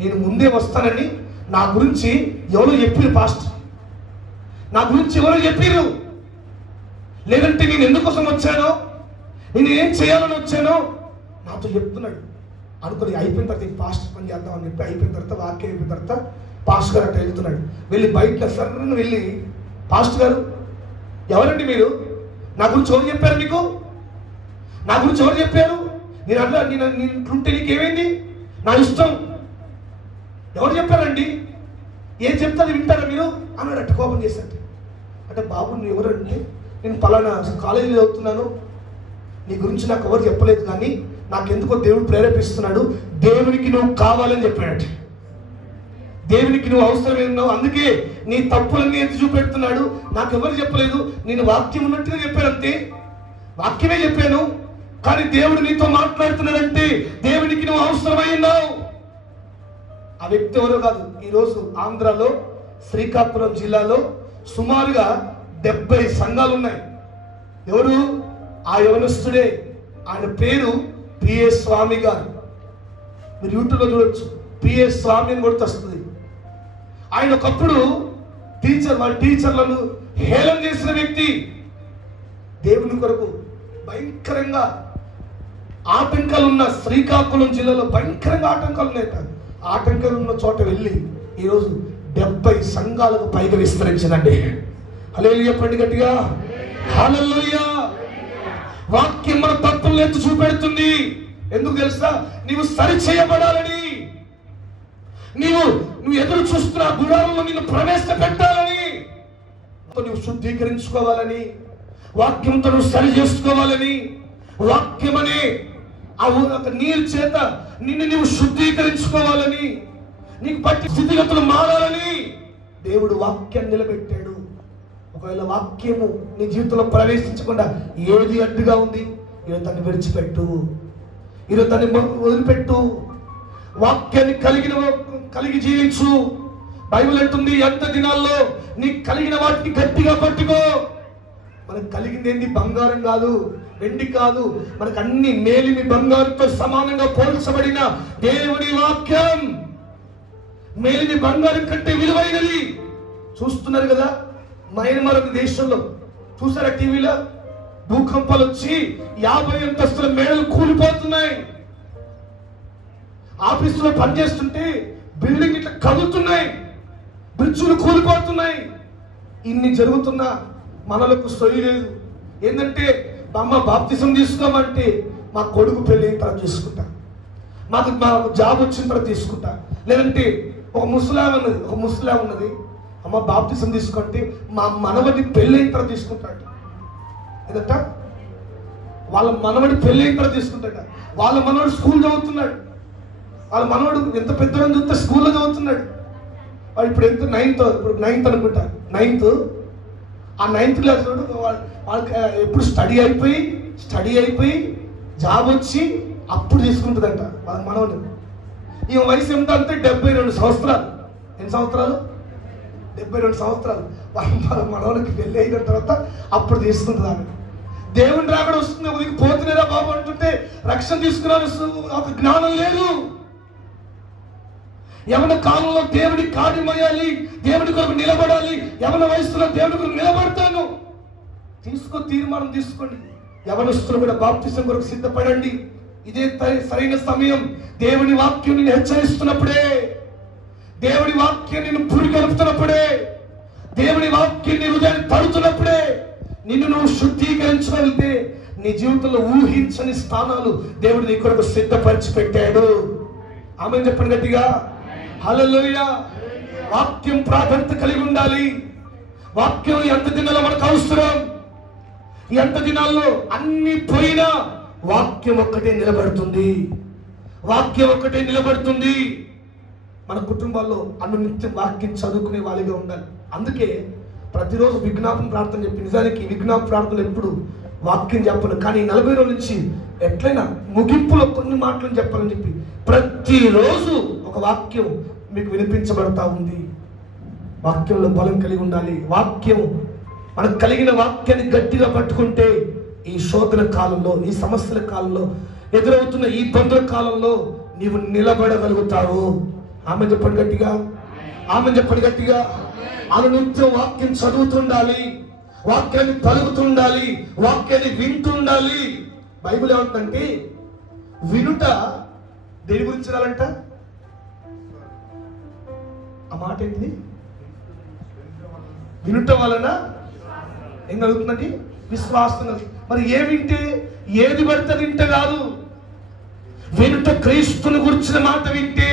నేను ముందే వస్తానని నా గురించి ఎవరో చెప్పిరు పాస్టర్, నా గురించి ఎవరో చెప్పిరు, లేదంటే నేను ఎందుకోసం వచ్చానో, నేను ఏం చేయాలని వచ్చానో నాతో చెప్తున్నాడు అనుకుని అయిపోయిన తర్వాత పాస్టర్ పని చేద్దామని చెప్పి అయిపోయిన తర్వాత వాక్యం అయిపోయిన తర్వాత పాస్టర్ గారు అట్లా వెళ్తున్నాడు. వెళ్ళి బయట సర్రని వెళ్ళి, పాస్టర్ గారు ఎవరండి మీరు, నా గురించి ఎవరు చెప్పారు, మీకు నా గురించి ఎవరు చెప్పారు, నేను అట్లా నేను ఇంట్లుంటే నీకేమైంది, నా ఇష్టం, ఎవరు చెప్పారండి, ఏం చెప్తే అది వింటారా మీరు అన్నాడు. అట్ట కోపం చేశాడు. అంటే బాబు నువ్వు ఎవరంటే, నేను పలానా కాలేజీలో చదువుతున్నాను, నీ గురించి నాకు ఎవరు చెప్పలేదు, కానీ నాకెందుకో దేవుడు ప్రేరేపిస్తున్నాడు, దేవునికి నువ్వు కావాలని చెప్పాడు, దేవునికి నువ్వు అవసరమేన్నావు, అందుకే నీ తప్పులన్నీ ఎత్తి చూపెడుతున్నాడు, నాకు ఎవరు చెప్పలేదు, నేను వాక్యం ఉన్నట్టుగా చెప్పాను, అంతే వాక్యమే చెప్పాను, కానీ దేవుడు నీతో మాట్లాడుతున్నాడంటే దేవునికి నువ్వు అవసరమై ఉన్నావు. ఆ వ్యక్తి ఎవరో కాదు, ఈరోజు ఆంధ్రాలో శ్రీకాకుళం జిల్లాలో సుమారుగా 70 సంఘాలు ఉన్నాయి. ఎవరు? ఆ యవనస్తుడే. ఆయన పేరు పిఎస్ స్వామి గారు. మీరు యూట్యూబ్లో చూడొచ్చు, పిఎస్ స్వామి అని కొడుతూ వస్తుంది. ఆయన ఒకప్పుడు వాళ్ళ టీచర్లను హేళన చేసిన వ్యక్తి. దేవుని కొరకు భయంకరంగా ఆటంకాలు ఉన్న శ్రీకాకుళం జిల్లాలో భయంకరంగా ఆటంకాలు ఉన్నాయట. ఆటంకాలు ఉన్న చోట వెళ్ళి ఈరోజు 70 సంఘాలకు పైగా విస్తరించిందండి. హల్లెలూయా, చెప్పండి గట్టిగా హల్లెలూయా. వాక్యం మన తప్పులను ఎత్తి చూపెడుతుంది. ఎందుకు తెలుసా? నీవు సరి చేయబడాలని, నువ్వు ఎదురు చూస్తున్న గుడారంలో నిన్ను ప్రవేశపెట్టాలని, నువ్వు శుద్ధీకరించుకోవాలని, వాక్యంతో నువ్వు సరి చేసుకోవాలని, వాక్యం అనే ఆ నీరు చేత నిన్ను నువ్వు శుద్ధీకరించుకోవాలని, నీకు పట్టి స్థితిగతులు మారాలని దేవుడు వాక్యాన్ని నిలబెట్టాడు. ఒకవేళ వాక్యము నీ జీవితంలో ప్రవేశించకుండా ఏది అడ్డుగా ఉంది, ఈరోజు దాన్ని విడిచిపెట్టు, ఈరోజు దాన్ని వదిలిపెట్టు. వాక్యాన్ని కలిగి జీవించు. బైబిల్ అంటుంది, ఎంత దినాల్లో నీకు కలిగిన వాటిని గట్టిగా పట్టుకో. మనకు కలిగింది ఏంది? బంగారం కాదు, వెండి కాదు, మనకు అన్ని మేలిమి బంగారంతో సమానంగా పోల్చబడిన దేవుని వాక్యం. మేలిమి బంగారం కంటే విలువైనది. చూస్తున్నారు కదా, మయన్మార్ దేశంలో చూసారా టీవీలో? భూకంపాలు వచ్చి 50 అంతస్తుల మేడలు కూలిపోతున్నాయి. ఆఫీసులో పనిచేస్తుంటే బిల్డింగ్ ఇట్లా కదులుతున్నాయి, బ్రిడ్జులు కూలిపోతున్నాయి. ఇన్ని జరుగుతున్నా మనలకు సొయ్యి లేదు. ఏంటంటే అమ్మ బాప్తిసం తీసుకోమంటే మా కొడుకు పెళ్ళి అయిన తర్వాత తీసుకుంటా, మాకు జాబ్ వచ్చిన తర్వాత తీసుకుంటా, లేదంటే ఒక ముస్లాం ఉన్నది అమ్మ బాప్తిసం తీసుకుంటే మా మనవడి పెళ్ళి అయిన తర్వాత తీసుకుంటాడు. ఏదంట వాళ్ళ మనవడి పెళ్ళి అయిన తర్వాత తీసుకుంటాడ. వాళ్ళ మనవడు స్కూల్ చదువుతున్నాడు. వాళ్ళ మనవడు ఎంత పెద్దవాడు చూస్తే స్కూల్లో చదువుతున్నాడు. వాడు ఇప్పుడు ఎంత నైన్త్ అనుకుంటా, నైన్త్. ఆ 9th క్లాస్ వాళ్ళకి ఎప్పుడు స్టడీ అయిపోయి జాబ్ వచ్చి అప్పుడు తీసుకుంటుందంట వాళ్ళ మనవడు. ఈ వయసు ఎంత అంటే 72 సంవత్సరాలు. ఎన్ని సంవత్సరాలు? 72 సంవత్సరాలు. వాళ్ళ మనవడికి పెళ్ళి అయిన తర్వాత అప్పుడు తీసుకుంటుంది ఆమె. దేవుని రాకడ వస్తుంది, నీకు పోతులేదా బాబు అంటుంటే రక్షణ తీసుకురాని ఒక జ్ఞానం లేదు. యవన కాలంలో దేవుడి కార్యమయ్యాలి, దేవుడి కొరకు నిలబడాలి. యవన వయసులో దేవుడి కొరకు నిలబడతాను. తీర్మానం తీసుకోండి. యవనస్తులు కూడా బాప్తిసం కొరకు సిద్ధపడండి. ఇదే సరైన సమయం. దేవుని వాక్యం నిన్ను హెచ్చరిస్తున్నప్పుడే, దేవుడి వాక్యం నిన్ను పురిగొల్పుతున్నప్పుడే, దేవుని వాక్యం నీ హృదయాన్ని తడుతున్నప్పుడే నిన్ను నువ్వు శుద్ధీకరించగలిగితే నీ జీవితంలో ఊహించని స్థానాలు దేవుడు నీ కొరకు సిద్ధపరిచి పెట్టాడు. ఆమేన్ చెప్పండి గట్టిగా హల్లెలూయా. వాక్యం ప్రాధాన్యత కలిగి ఉండాలి. వాక్యం ఎంత దినాల్లో మనకు అవసరం. ఎంత దినాల్లో అన్ని పోయినా వాక్యం ఒక్కటే నిలబడుతుంది. వాక్యం ఒక్కటే నిలబడుతుంది. మన కుటుంబాల్లో నిత్యం వాక్యం చదువుకునే వాళ్ళగా ఉండాలి. అందుకే ప్రతిరోజు విజ్ఞాపన ప్రార్థన చెప్పి, నిజానికి విజ్ఞాపన ప్రార్థనలు ఎప్పుడు వాక్యం చెప్పను, కానీ 40 రోజుల నుంచి ఎట్లయినా ముగింపులో కొన్ని మాటలు చెప్పాలని చెప్పి ప్రతిరోజు ఒక వాక్యం మీకు వినిపించబడతా ఉంది. వాక్యంలో బలం కలిగి ఉండాలి. వాక్యం మనకు కలిగిన వాక్యాన్ని గట్టిగా పట్టుకుంటే ఈ శోధన కాలంలో, ఈ సమస్యల కాలంలో, ఎదురవుతున్న ఈ ఇబ్బందుల కాలంలో నీవు నిలబడగలుగుతావు. ఆమె చెప్పండి గట్టిగా, ఆమె చెప్పండి గట్టిగా. అనునిత్యం వాక్యం చదువుతుండాలి, వాక్యాన్ని పలుకుతుండాలి, వాక్యాన్ని వింటుండాలి. బైబిల్ ఏమంటుందంటే వినుట దేని గురించి రాలంట? ఆ మాట ఏంటిది? వినుట వలన ఏం కలుగుతుందండి? విశ్వాసం. మరి ఏ వింటే? ఏది పడితే వింటే కాదు. వినుట క్రీస్తుని గురించిన మాట వింటే,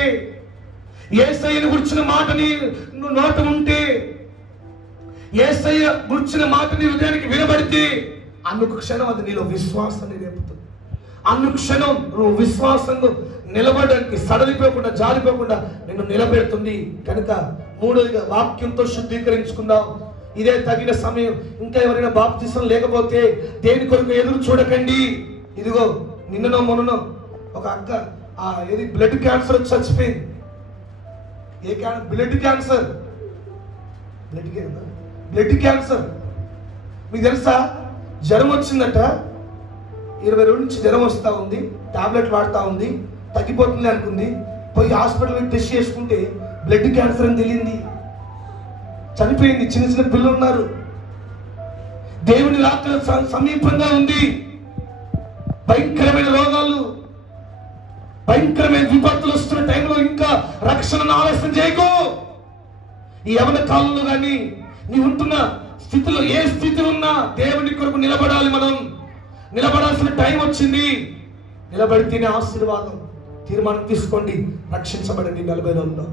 యేసయ్యను గురించిన మాటని నువ్వు నోట ఉంటే, యేసయ్య గురించిన మాట నీ హృదయానికి వినబడితే అన్నొక క్షణం అది నీలో విశ్వాసాన్ని రేపుతుంది. అనుక్షణం నువ్వు విశ్వాసంగా నిలబడడానికి సడలిపోకుండా జారిపోకుండా నిన్ను నిలబెడుతుంది. కనుక మూడోదిగా వాక్యంతో శుద్ధీకరించుకుందాం. ఇదే తగిన సమయం. ఇంకా ఎవరైనా బాప్తిసం లేకపోతే దేని కొరకు ఎదురు చూడకండి. ఇదిగో నిన్ననో మొన్ననో ఒక అక్క ఏది బ్లడ్ క్యాన్సర్ వచ్చి చచ్చిపోయింది. ఏ బ్లడ్ క్యాన్సర్, బ్లడ్ క్యాన్సర్. మీకు తెలుసా? జ్వరం వచ్చిందట, 20 రోజుల నుంచి జ్వరం వస్తూ ఉంది, టాబ్లెట్ వాడుతూ ఉంది, తగ్గిపోతుంది అనుకుంది. పోయి హాస్పిటల్ టెస్ట్ చేసుకుంటే బ్లడ్ క్యాన్సర్ అని తెలియంది. చనిపోయింది. చిన్న చిన్న పిల్లలు ఉన్నారు. దేవుని రాత్రి సమీపంగా ఉంది. భయంకరమైన రోగాలు, భయంకరమైన విపత్తులు వస్తున్న టైంలో ఇంకా రక్షణను ఆలస్యం చేయకు. ఈ యవన కాలంలో కానీ నీ ఉంటున్న స్థితిలో ఏ స్థితిలో ఉన్నా దేవుని కొరకు నిలబడాలి. మనం నిలబడాల్సిన టైం వచ్చింది. నిలబడితేనే ఆశీర్వాదం. తీర్మానం తీసుకోండి, రక్షించబడండి 40 రోజుల్లో.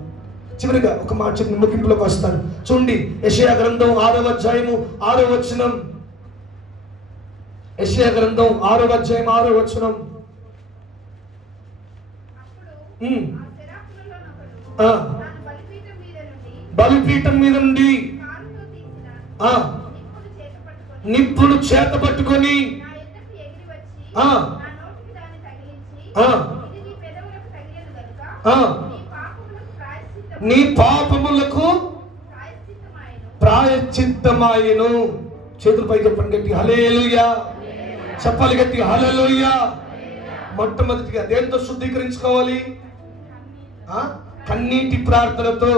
చివరిగా ఒక మాట చెప్పి ముగింపులోకి వస్తాను. చూడండి, యెషయా గ్రంథం 6వ అధ్యాయము 6వ వచనం. యెషయా గ్రంథం 6వ అధ్యాయం 6వ వచనం. బలిపీఠం మీద నుండి నిప్పును చేత పట్టుకొని నీ పాపములకు ప్రాయశ్చిత్తమాయెను. చేతులపై చెప్పండి గట్టి హల్లెలూయా. చెప్పాలి గట్టి హల్లెలూయా. మొట్టమొదటిగా దేంతో శుద్ధీకరించుకోవాలి? కన్నీటి ప్రార్థనతో.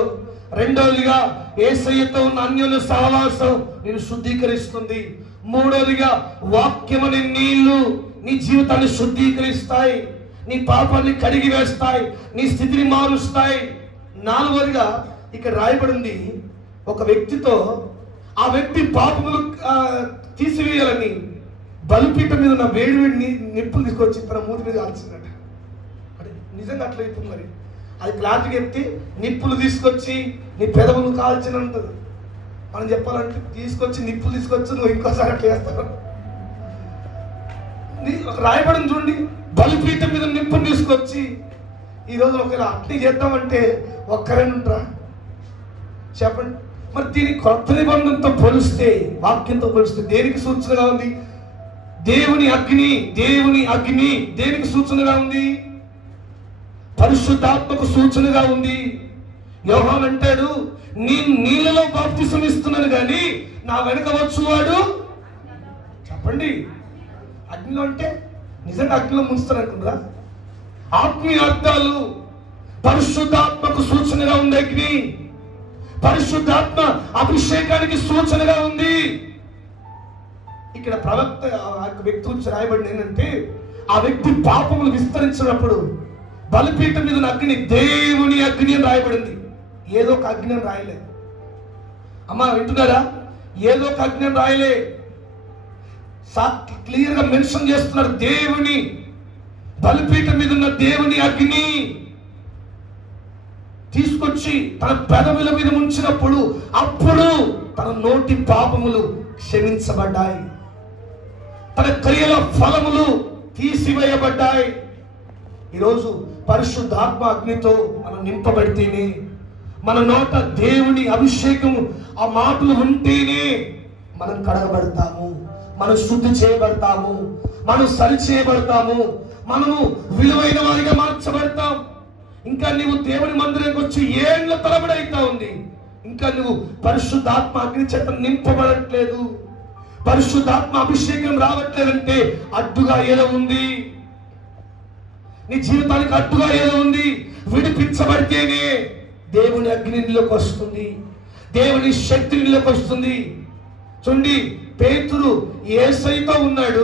రెండోదిగా యేసయ్యతో ఉన్న అన్యోన్య సహవాసం నేను శుద్ధీకరిస్తుంది. మూడోదిగా వాక్యం అనే నీళ్లు నీ జీవితాన్ని శుద్ధీకరిస్తాయి, నీ పాపాన్ని కడిగి వేస్తాయి, నీ స్థితిని మారుస్తాయి. నాలుగోదిగా ఇక్కడ రాయబడింది, ఒక వ్యక్తితో ఆ వ్యక్తి పాపములు తీసివేయాలని బలిపీఠం మీద ఉన్న వేడి వేడి నిప్పులు తీసుకొచ్చి తన మూతి మీద కాల్చిందట. అంటే నిజంగా అట్లా అవుతుంది. మరి అది క్లాట్కి ఎత్తి నిప్పులు తీసుకొచ్చి నీ పెదవులు కాల్చినంటది. మనం చెప్పాలంటే తీసుకొచ్చి నిప్పులు తీసుకొచ్చి నువ్వు ఇంకోసారి అట్లా చేస్తావు. రాయబడిని చూడండి, బలిపీఠం మీద నిప్పులు తీసుకొచ్చి. ఈరోజు ఒకవేళ అట్లా చేద్దామంటే ఒక్కరైనా ఉంటారా? చెప్పండి. మరి దీనికి కొత్త నిబంధనతో పోలిస్తే, వాక్యంతో పోలిస్తే దేనికి సూచనగా ఉంది? దేవుని అగ్ని, దేవుని అగ్ని దేనికి సూచనగా ఉంది? పరిశుద్ధాత్మకు సూచనగా ఉంది. యోహాను అంటాడు, నీ నీళ్ళలో బాప్తిసం ఇస్తున్నాను కానీ నా వెనక వచ్చువాడు. చెప్పండి, అగ్నిలో అంటే నిజంగా అగ్నిలో ముంచుతాను అనుకుంటారా? ఆత్మీయ అర్థాలు. పరిశుద్ధాత్మకు సూచనగా ఉంది అగ్ని. పరిశుద్ధాత్మ అభిషేకానికి సూచనగా ఉంది. ఇక్కడ ప్రవక్త వ్యక్తి గురించి రాయబడింది ఏంటంటే, ఆ వ్యక్తి పాపములు విస్తరించినప్పుడు బలిపీఠం మీద అగ్ని, దేవుని అగ్ని అని రాయబడింది. ఏదో ఒక అగ్ని అని రాయలే. అమ్మా వింటున్నారా? ఏదో ఒక అగ్ని అని రాయలే. క్లియర్ గా మెన్షన్ చేస్తున్నారు, దేవుని బలిపీఠం మీద ఉన్న దేవుని అగ్ని తీసుకొచ్చి తన పెదవుల మీద ఉంచినప్పుడు అప్పుడు తన నోటి పాపములు క్షమించబడ్డాయి, తన క్రియల ఫలములు తీసివేయబడ్డాయి. ఈరోజు పరిశుద్ధాత్మ అగ్నితో మనం నింపబడితేనే, మన నోట దేవుని అభిషేకం ఆ మాటలు ఉంటేనే మనం కడగబడతాము, మనం శుద్ధి చేయబడతాము, మనం సరి చేయబడతాము, మనము విలువైన వారిగా మార్చబడతాం. ఇంకా నువ్వు దేవుని మందిరానికి వచ్చి ఏళ్ళ తరబడి అవుతా ఉంది, ఇంకా నువ్వు పరిశుద్ధాత్మ అగ్ని చేత నింపబడట్లేదు, పరిశుద్ధాత్మ అభిషేకం రావట్లేదంటే అడ్డుగా ఏదో ఉంది. నీ జీవితానికి అడ్డుగా ఏదో ఉంది, విడిపించబడితేనే దేవుని అగ్ని నీలోకి వస్తుంది, దేవుని శక్తి నీలోకి వస్తుంది. చూడండి, పేతురు యేసయ్యతో ఉన్నాడు,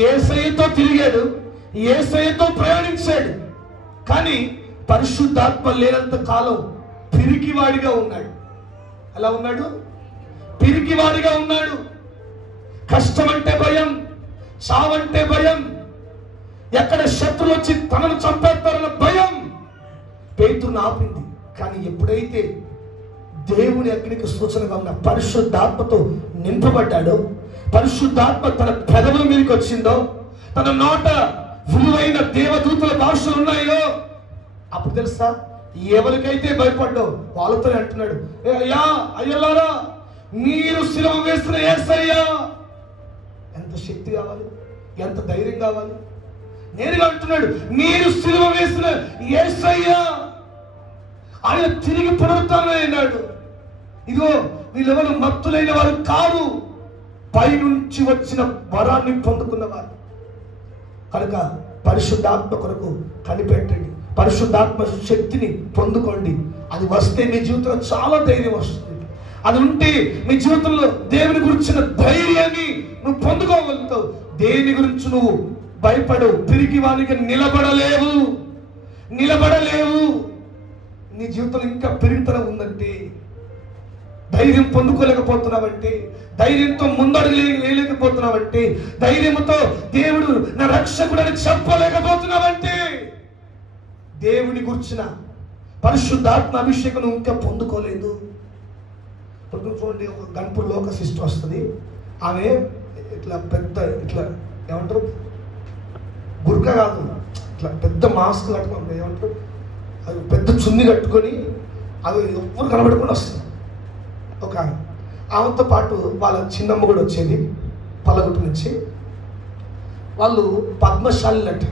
యేసయ్యతో తిరిగాడు, యేసయ్యతో ప్రయాణించాడు. కానీ పరిశుద్ధాత్మ లేనంత కాలం పిరికివాడిగా ఉన్నాడు. ఎలా ఉన్నాడు? పిరికివాడిగా ఉన్నాడు. కష్టం అంటే భయం, చావంటే భయం, ఎక్కడ శత్రులు వచ్చి తనను చంపేస్తారన్న భయం పేతురుని ఆపింది. కానీ ఎప్పుడైతే దేవుని అగ్నికి సూచనగా ఉన్న పరిశుద్ధాత్మతో నింపబడ్డాడో, పరిశుద్ధాత్మ తన పెదవుల మీదకి వచ్చిందో, తన నోట విలువైన దేవదూతల భాషలు ఉన్నాయో, అప్పుడు తెలుసా ఎవరికైతే భయపడ్డో వాళ్ళతో అంటున్నాడు, అయ్యా అయ్యలారా, మీరు శిలువ వేసిన యేసయ్యా. ఎంత శక్తి కావాలి, ఎంత ధైర్యం కావాలి. నేరుగా అంటున్నాడు, మీరు శిలువ వేసిన యేసయ్యా. ఆయన తిరిగి పునరుత్థానమైనాడు. ఇదిగో వీళ్ళెవరు మత్తులైన వారు కాదు, పైనుంచి వచ్చిన వరాన్ని పొందుకున్నవారు. కనుక పరిశుద్ధాత్మ కొరకు కనిపెట్టండి, పరిశుద్ధాత్మ శక్తిని పొందుకోండి. అది వస్తే మీ జీవితంలో చాలా ధైర్యం వస్తుంది. అది ఉంటే మీ జీవితంలో దేవుని గురించిన ధైర్యాన్ని నువ్వు పొందుకోగలుగుతావు. దేని గురించి నువ్వు భయపడవు, తిరిగి వానికి నిలబడలేవు. నీ జీవితంలో ఇంకా పెరుగుతనం ఉందంటే, ధైర్యం పొందుకోలేకపోతున్నావంటే, ధైర్యంతో ముందడుగు లేలేకపోతున్నావంటే, ధైర్యంతో దేవుడు నా రక్షకుడు అని చెప్పలేకపోతున్నావంటే, దేవుని గురించిన పరిశుద్ధాత్మ అభిషేకం ఇంకా పొందుకోలేదు. చూడండి, ఒక గణపూర్ లోక సిస్టర్ వస్తుంది. ఆమె ఇట్లా పెద్ద ఇట్లా ఏమంటారు, బుర్కా కాదు, ఇట్లా పెద్ద మాస్క్ కట్టుకుంటే ఏమంటారు, అది పెద్ద చున్ని కట్టుకొని అది ఎవ్వరు కనబడకుండా వస్తుంది. ఒక ఆమెతో పాటు వాళ్ళ చిన్నమ్మ కూడా వచ్చేది పల్లగుట్టు నుంచి. వాళ్ళు పద్మశాలి అంటే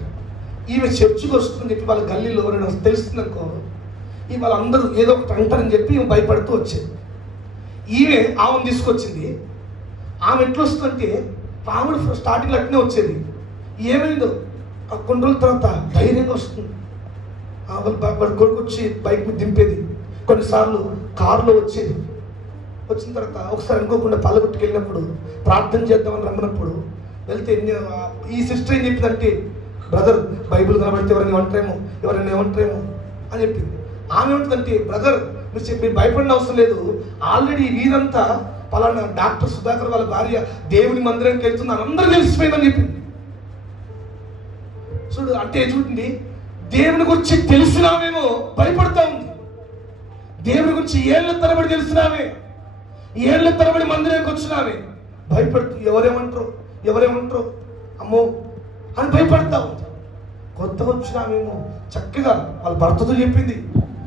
ఈమె చర్చికి వస్తుందని చెప్పి వాళ్ళ గల్లీలో ఎవరైనా తెలుస్తుందనుకో, ఈ వాళ్ళందరూ ఏదో ఒకటి అంటారని చెప్పి ఈమె భయపడుతూ వచ్చేది. ఈమె ఆమెను తీసుకొచ్చింది. ఆమె ఎట్లా వస్తుందంటే, ఆమె స్టార్టింగ్లో అట్నే వచ్చేది. ఏమైందో కొన్ని రోజుల తర్వాత ధైర్యంగా వస్తుంది. వాడి కొడుకు వచ్చి బైక్ మీద దింపేది, కొన్నిసార్లు కారులో వచ్చేది. వచ్చిన తర్వాత ఒకసారి అనుకోకుండా పల్లగుట్టుకు వెళ్ళినప్పుడు ప్రార్థన చేద్దామని రమ్మన్నప్పుడు వెళ్తే ఈ సిస్టర్ ఏం చెప్పిందంటే, బ్రదర్ బైబిల్ కనబడితే ఎవరైనా ఏమంటారేమో అని చెప్పింది. ఆమె ఏమంటుందంటే, బ్రదర్ మీరు భయపడిన అవసరం లేదు, ఆల్రెడీ వీరంతా పలానా డాక్టర్ సుధాకర్ వాళ్ళ భార్య దేవుని మందిరానికి వెళ్తున్నారు, అందరూ తెలిసిపోయిందని చెప్పింది. చూడు, అంటే చూడండి, దేవుని గురించి తెలిసినామేమో భయపడతా ఉంది. దేవుని గురించి ఏళ్ళ తరబడి తెలిసినామే, ఏళ్ళ తరబడి మందిరానికి వచ్చినామే, భయపడుతూ ఎవరేమంటారో అమ్మో అని భయపడతా ఉంది. కొత్తగా వచ్చినామేమో చక్కగా వాళ్ళ భర్తతో చెప్పింది,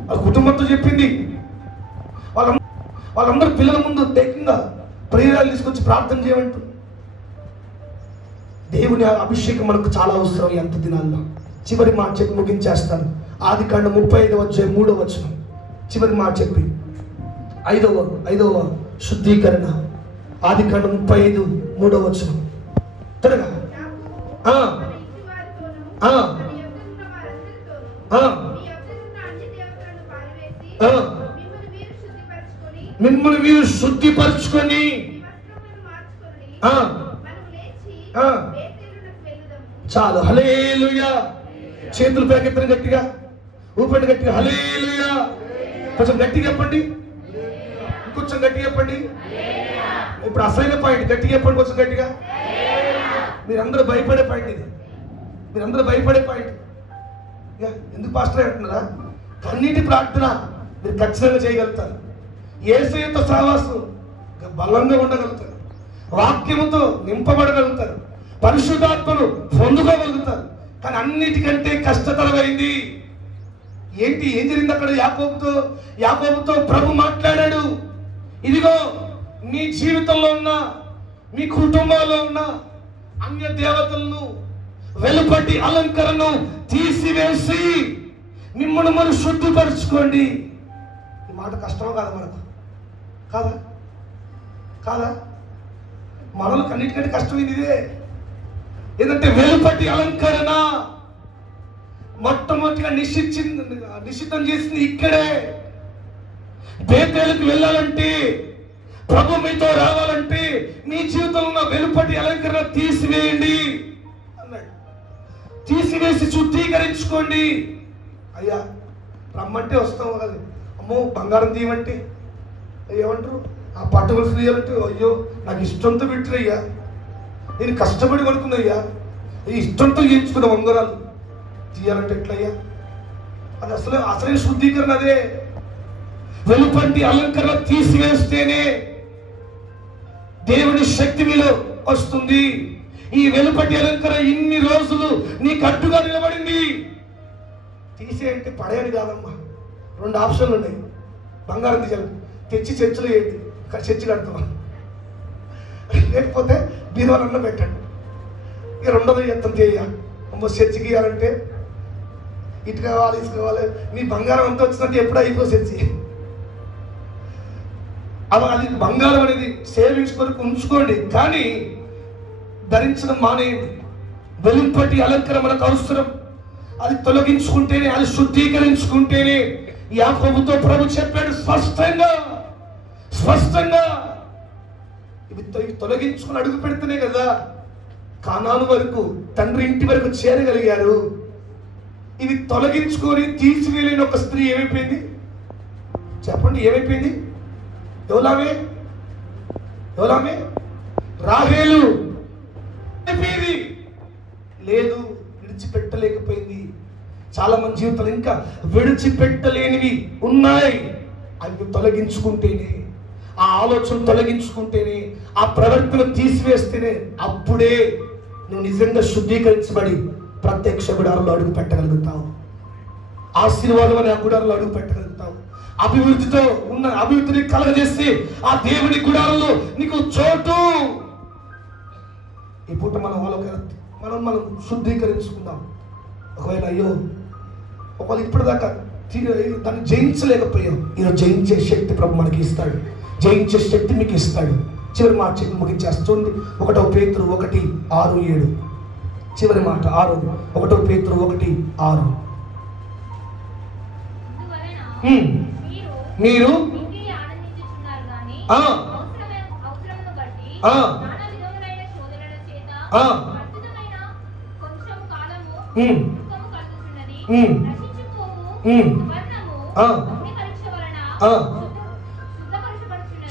వాళ్ళ కుటుంబంతో చెప్పింది. వాళ్ళందరూ పిల్లల ముందు ధైర్యంగా ప్రేరాలు తీసుకొచ్చి ప్రార్థన చేయమంటూ. దేవుని అభిషేకం మనకు చాలా అవసరం ఎంత దినాల్లో. చివరి మాట చెప్పి ముగించేస్తాను. ఆదికాండం 35:3 చివరి మాట చెప్పి ఐదవ శుద్ధీకరణ. ఆదికాండం 35:3 త్వరగా. మిమ్మల్ని మీరు శుద్ధిపరచుకొని చాలు. హల్లెలూయా. చేతులు పైకెత్తని గట్టిగా ఊపండి, గట్టిగా హల్లెలూయా. కొంచెం గట్టిగా చెప్పండి, ఇంకొంచెం గట్టిగా చెప్పండి. ఇప్పుడు అసలైన పాయింట్ గట్టిగా చెప్పండి, కొంచెం గట్టిగా. మీరందరూ భయపడే పాయింట్ ఇది, మీరందరూ భయపడే పాయింట్. ఎందుకు పాస్టర్ అంటున్నారా? కన్నీటి ప్రార్థన మీరు ఖచ్చితంగా చేయగలుగుతారు. యేసయ్యతో సహవాసం బలంగా ఉండగలుగుతారు, వాక్యముతో నింపబడగలుగుతారు, పరిశుద్ధాత్మను పొందుకోగలుగుతారు. కానీ అన్నిటికంటే కష్టతరమైంది ఏంటి? ఏం జరిగింది అక్కడ? యాకోబుతో ప్రభు మాట్లాడాడు, ఇదిగో మీ జీవితంలో ఉన్న, మీ కుటుంబంలో ఉన్న అన్య దేవతలను, వెలుపటి అలంకరణను తీసివేసి మిమ్మల్ని మనం శుద్ధిపరచుకోండి. ఈ మాట కష్టమో కాదా మనకు? కాదా? మనలకు అన్నిటికంటే కష్టమైంది ఇదే. ఏంటంటే వెలుపటి అలంకరణ. మొట్టమొదటిగా నిశ్చితం చేసింది ఇక్కడే. బేతేలుకు వెళ్ళాలంటే, ప్రభు మీతో రావాలంటే మీ జీవితంలో ఉన్న వెలుపటి అలంకరణ తీసివేయండి అన్నాడు. తీసివేసి శుద్ధీకరించుకోండి. అయ్యా రమ్మంటే వస్తాం కదా, అమ్మో బంగారం తీయమంటే ఏమంటారు, ఆ పట్టుబడి తీయాలంటే అయ్యో నాకు ఇష్టంతో పెట్టిరయ్యా, నేను కష్టపడి కొనుక్కున్నయ్యా, ఇష్టంతో చేయించుకున్న ఉంగరాలు తీయాలంటే ఎట్లయ్యా? అది అసలైన శుద్ధీకరణ అదే. వెలుపటి అలంకరణ తీసివేస్తేనే దేవుని శక్తి మీలో వస్తుంది. ఈ వెలుపటి అలంకరణ ఇన్ని రోజులు నీకు అడ్డుగా నిలబడింది. తీసేయంటే పడేయని కాదమ్మా, 2 ఆప్షన్లు ఉన్నాయి. బంగారం తీయాలి, తెచ్చి చర్చలు వేయండి, చర్చి కడతాం, లేకపోతే బీరువాలన్నా పెట్టండి. ఇక 2వ యత్నం చేయ, అమ్మో చర్చికి ఇవ్వాలంటే ఇటు కావాలి, ఇసు కావాలి, మీ బంగారం అంతా వచ్చినట్టు ఎప్పుడు అయిపో చర్చి. అది బంగారం అనేది సేవింగ్స్ కొరకు ఉంచుకోండి, కానీ ధరించడం మానేయండి. వెలుపటి అలంకరణ మనకు అవసరం. అది తొలగించుకుంటేనే, అది శుద్ధీకరించుకుంటేనే. యాకోబుతో ప్రభు చెప్పాడు స్పష్టంగా ఇవి తొలగించుకుని అడుగు పెడితేనే కదా కానాను వరకు, తండ్రి ఇంటి వరకు చేరగలిగారు. ఇవి తొలగించుకొని తీసివేయలేని ఒక స్త్రీ ఏమైపోయింది చెప్పండి? ఏమైపోయింది? ఎవలామే రాహేలు అయిపోయింది. లేదు, విడిచిపెట్టలేకపోయింది. చాలా మంది జీవితాలు ఇంకా విడిచిపెట్టలేనివి ఉన్నాయి. అవి తొలగించుకుంటేనే, ఆ ఆలోచన తొలగించుకుంటేనే, ఆ ప్రవర్తన తీసివేస్తేనే అప్పుడే నువ్వు నిజంగా శుద్ధీకరించబడి ప్రత్యక్ష గుడారంలో అడుగు పెట్టగలుగుతావు. ఆశీర్వాదం అనే ఆ గుడారంలో అడుగు పెట్టగలుగుతావు. అభివృద్ధితో ఉన్న అభివృద్ధిని కలగజేసి ఆ దేవుని గుడారంలో నీకు చోటు. ఈ పూట మనం శుద్ధీకరించుకుందాం. ఒకవేళ అయ్యో ఒకవేళ ఇప్పటిదాకా దాన్ని జయించలేకపోయాం, ఈరోజు జయించే శక్తి ప్రభు మనకి ఇస్తాడు. జయించే శక్తి మీకు ఇస్తాడు. చివరి మాట చెప్పి ముగించేస్తుంది. 1 పేతురు 1:6-7 చివరి మాట. 1 పేతురు 1:6 మీరు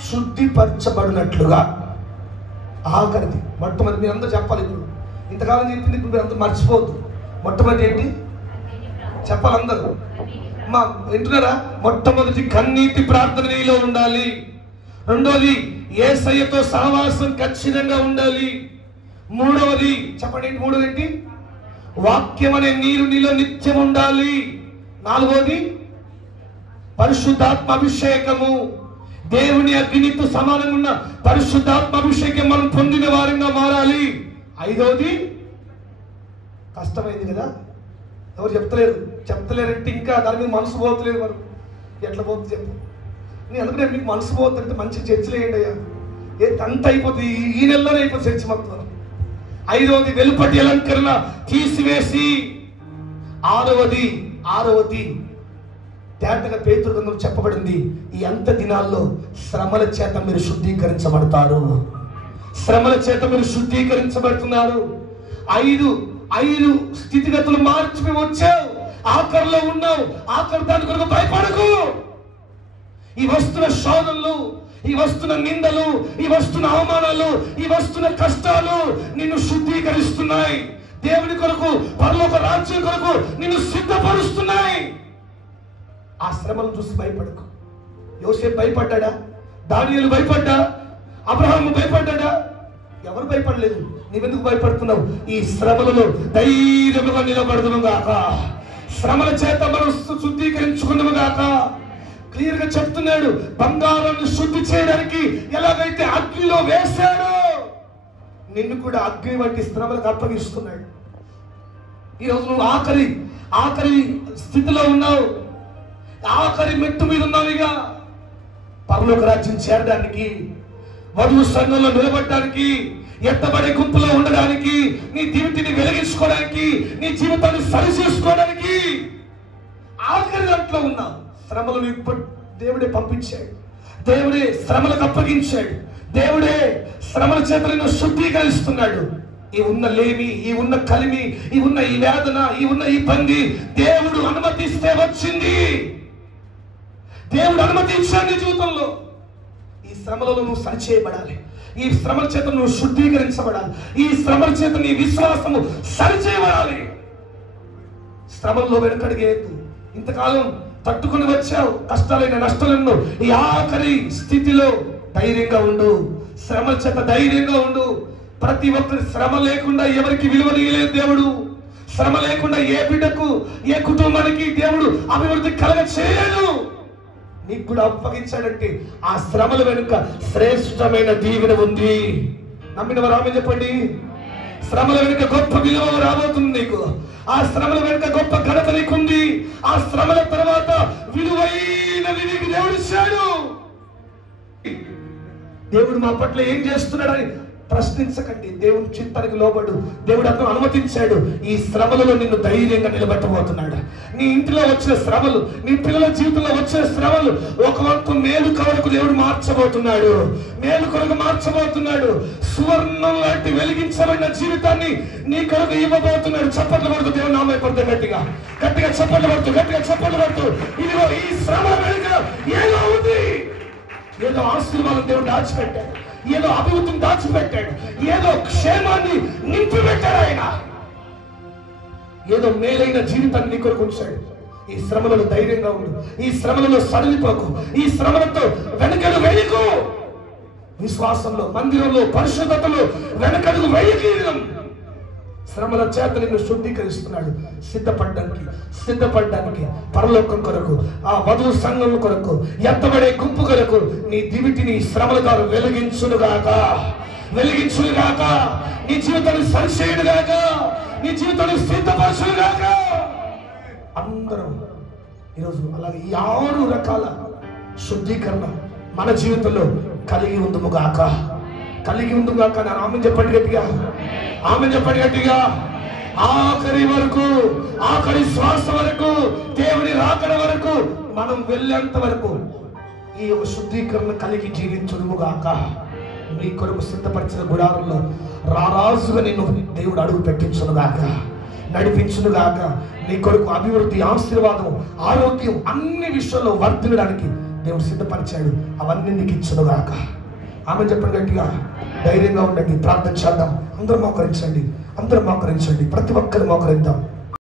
శుద్ధిపరచబడినట్లుగా. ఆఖరిది మొట్టమొదటి మీరు అందరూ చెప్పాలి. ఇప్పుడు ఇంతకాలం చెప్పింది ఇప్పుడు మీరు అందరూ మర్చిపోవద్దు. మొట్టమొదటి ఏంటి చెప్పాలి అందరూ? అమ్మా వింటున్నారా? మొట్టమొదటి కన్నీటి ప్రార్థన నీలో ఉండాలి. 2వది యేసయ్యతో సహవాసం ఖచ్చితంగా ఉండాలి. 3వది చెప్పండి, 3వది ఏంటి? వాక్యం అనే నీరు నీలో నిత్యం ఉండాలి. 4వది పరిశుద్ధాత్మ అభిషేకము. దేవుని అగ్నితో సమానంగా ఉన్న పరిశుద్ధాత్మ అభిషేకం మనం పొందిన వారంగా మారాలి. 5వది కష్టమైంది కదా, ఎవరు చెప్తలేరంటే ఇంకా దాని మీద మనసు పోతలేదు. మనం ఎట్లా పోతుంది చెప్పు? నేను అందుకనే మీకు మనసు పోతుంటే మంచి చర్చలు వేయండి అయ్యా. అంత అయిపోతుంది, ఈ నెలలోనే అయిపోతుంది చర్చ మొత్తం. 5వది వెలుపటి అలంకరణ తీసివేసి. 6వది తేటగా పేతురు గ్రంథంలో చెప్పబడింది, ఈ అంత దినాల్లో శ్రమల చేత మీరు శుద్ధీకరించబడతారు. శ్రమల చేత మీరు శుద్ధీకరించబడుతున్నారు. 5 స్థితిగతులు మార్చి వచ్చావు, ఆఖరిలో ఉన్నావు. ఆఖరి దాని కొరకు భయపడకు. ఈ వస్తున్న శోధనలు, ఈ వస్తున్న నిందలు, ఈ వస్తున్న అవమానాలు, ఈ వస్తున్న కష్టాలు నిన్ను శుద్ధీకరిస్తున్నాయి. దేవుని కొరకు, పరలోక రాజ్యం కొరకు నిన్ను సిద్ధపరుస్తున్నాయి. ఆ శ్రమను చూసి భయపడకు. యోసేపు భయపడ్డా? దానియేలు భయపడ్డా? అబ్రహాము భయపడ్డా? ఎవరు భయపడలేదు. నీవెందుకు భయపడుతున్నావు? ఈ శ్రమలలో ధైర్యముగా నిలబడదును గాక, శ్రమల చేత మనం శుద్ధీకరించుకున్నాము గాక. క్లియర్ గా చెప్తున్నాడు. బంగారాన్ని శుద్ధి చేయడానికి ఎలాగైతే అగ్నిలో వేశాడో నిన్ను కూడా అగ్ని వంటి శ్రమలకు అప్పగిస్తున్నాడు. ఈరోజు నువ్వు ఆఖరి స్థితిలో ఉన్నావు, ఆఖరి మెట్టు మీద ఉన్నావు. ఇక పరలోక రాజ్యం చేరడానికి, వధువు సంఘంలో నిలబడడానికి, ఎత్తబడే గుంపులో ఉండడానికి, నీ జీవితాన్ని వెలిగించుకోవడానికి, నీ జీవితాన్ని సరి చేసుకోవడానికి ఆఖరి దాంట్లో ఉన్న శ్రమలు దేవుడే పంపించాడు. దేవుడే శ్రమలకు అప్పగించాడు. దేవుడే శ్రమల చేత నిన్ను శుద్ధీకరిస్తున్నాడు. ఈ ఉన్న లేమి, ఈ ఉన్న కలిమి, ఈ ఉన్న ఈ వేదన, ఈ ఉన్న ఈ ఇబ్బంది దేవుడు అనుమతిస్తే వచ్చింది. దేవుడు అనుమతించాడు నీ జీవితంలో. ఈ శ్రమలలో నువ్వు సరిచేయబడాలి. ఈ శ్రమల చేత నువ్వు శుద్ధీకరించబడాలి. ఈ శ్రమల చేత నీ విశ్వాసము సరిచేయబడాలి. శ్రమల్లో వెనుకడిగేయద్దు. ఇంతకాలం తట్టుకుని వచ్చావు, కష్టాలైన నష్టాలను, ఈ ఆఖరి స్థితిలో ధైర్యంగా ఉండు. శ్రమల చేత ధైర్యంగా ఉండు. ప్రతి ఒక్కరి శ్రమ లేకుండా ఎవరికి విలువనీయలేదు దేవుడు. శ్రమ లేకుండా ఏ బిడ్డకు, ఏ కుటుంబానికి దేవుడు అభివృద్ధి కలగ చేయలేదు. నీకు కూడా అప్పగించాడంటే ఆ శ్రమల వెనుక శ్రేష్టమైన దీవెన ఉంది. నమ్మిన వారు ఆమె చెప్పండి. శ్రమల వెనుక గొప్ప విలువ రాబోతుంది నీకు. ఆ శ్రమల వెనుక గొప్ప ఘనత నీకుంది. ఆ శ్రమల తర్వాత విలువైనది నీకు దేవుడు ఇచ్చాడు. దేవుడు మా పట్ల ఏం చేస్తున్నాడని ప్రశ్నించకండి. దేవుని చిత్తానికి లోబడు. దేవుడు అతను అనుమతించాడు. ఈ శ్రమలలో నిన్ను ధైర్యంగా నిలబెట్టబోతున్నాడు. నీ ఇంటిలో వచ్చిన శ్రమలు, నీ పిల్లల జీవితంలో వచ్చిన శ్రమలు ఒక వంతు మేలు కొరకు దేవుడు మార్చబోతున్నాడు. మేలు కొరకు మార్చబోతున్నాడు. సువర్ణం లాంటి వెలిగించబడిన జీవితాన్ని నీ కొరకు ఇవ్వబోతున్నాడు. చప్పట్లు పడుతూ దేవుడు నామై పడుతూ గట్టిగా గట్టిగా చప్పట్లు పడుతూ గట్టిగా చప్పట్లు పడుతూ, ఇదిగో ఈ శ్రమ వెనుక ఏదో ఉంది. ఏదో ఆశీర్వాదం దేవుడు దాచిపెట్టాడు. ఏదో అభివృద్ధిని దాచిపెట్టాడు. ఏదో క్షేమాన్ని నింపిపెట్టాడు ఆయన. ఏదో మేలైన జీవితాన్ని నీ కొరకు ఉంచాడు. ఈ శ్రమలలో ధైర్యంగా ఉండు. ఈ శ్రమలలో సడలిపోకు. ఈ శ్రమలతో వెనకడు వేయకు. విశ్వాసంలో, మందిరంలో, పరిశుద్ధతలో వెనకడుగు వేయకీయడం. శ్రమల చేత నిన్ను శుద్ధీకరిస్తున్నాడు. సిద్ధపడ్డానికి పరలోకం కొరకు, ఆ వధువు సంఘం కొరకు, ఎత్తబడే గుంపు కొరకు నీ దివిటిని శ్రమల ద్వారా వెలిగించునుగాక. నీ జీవితాన్ని సరిచేయునుగాక. నీ జీవితాన్ని సిద్ధపరచునుగాక. అందరం ఈరోజు అలాగే ఈ 6 రకాల శుద్ధీకరణ మన జీవితంలో కలిగి ఉందుముగాక. నా ఆమె చెప్పండి గట్టిగా. ఆమె చెప్పండి గట్టిగా. ఆఖరి వరకు, ఆఖరి శ్వాస వరకు, దేవుని రాకడ వరకు, మనం వెళ్ళేంత వరకు ఈ యొక్క శుద్ధీకరణ కలిగి జీవించునుగాక. నీ కొరకు సిద్ధపరిచిన గుడారంలో రారాజుగా నిన్ను దేవుడు అడుగు పెట్టించునుగాక, నడిపించునుగాక. నీ కొరకు అభివృద్ధి, ఆశీర్వాదం, ఆరోగ్యం అన్ని విషయాల్లో వర్ధిల్లడానికి దేవుడు సిద్ధపరిచాడు. అవన్నీ నీకు ఇచ్చునుగాక. ఆమె చెప్పండి గట్టిగా. ధైర్యంగా ఉండండి. ప్రార్థన చేద్దాం. అందరూ మోకరించండి. ప్రతి ఒక్కరు మోకరిద్దాం.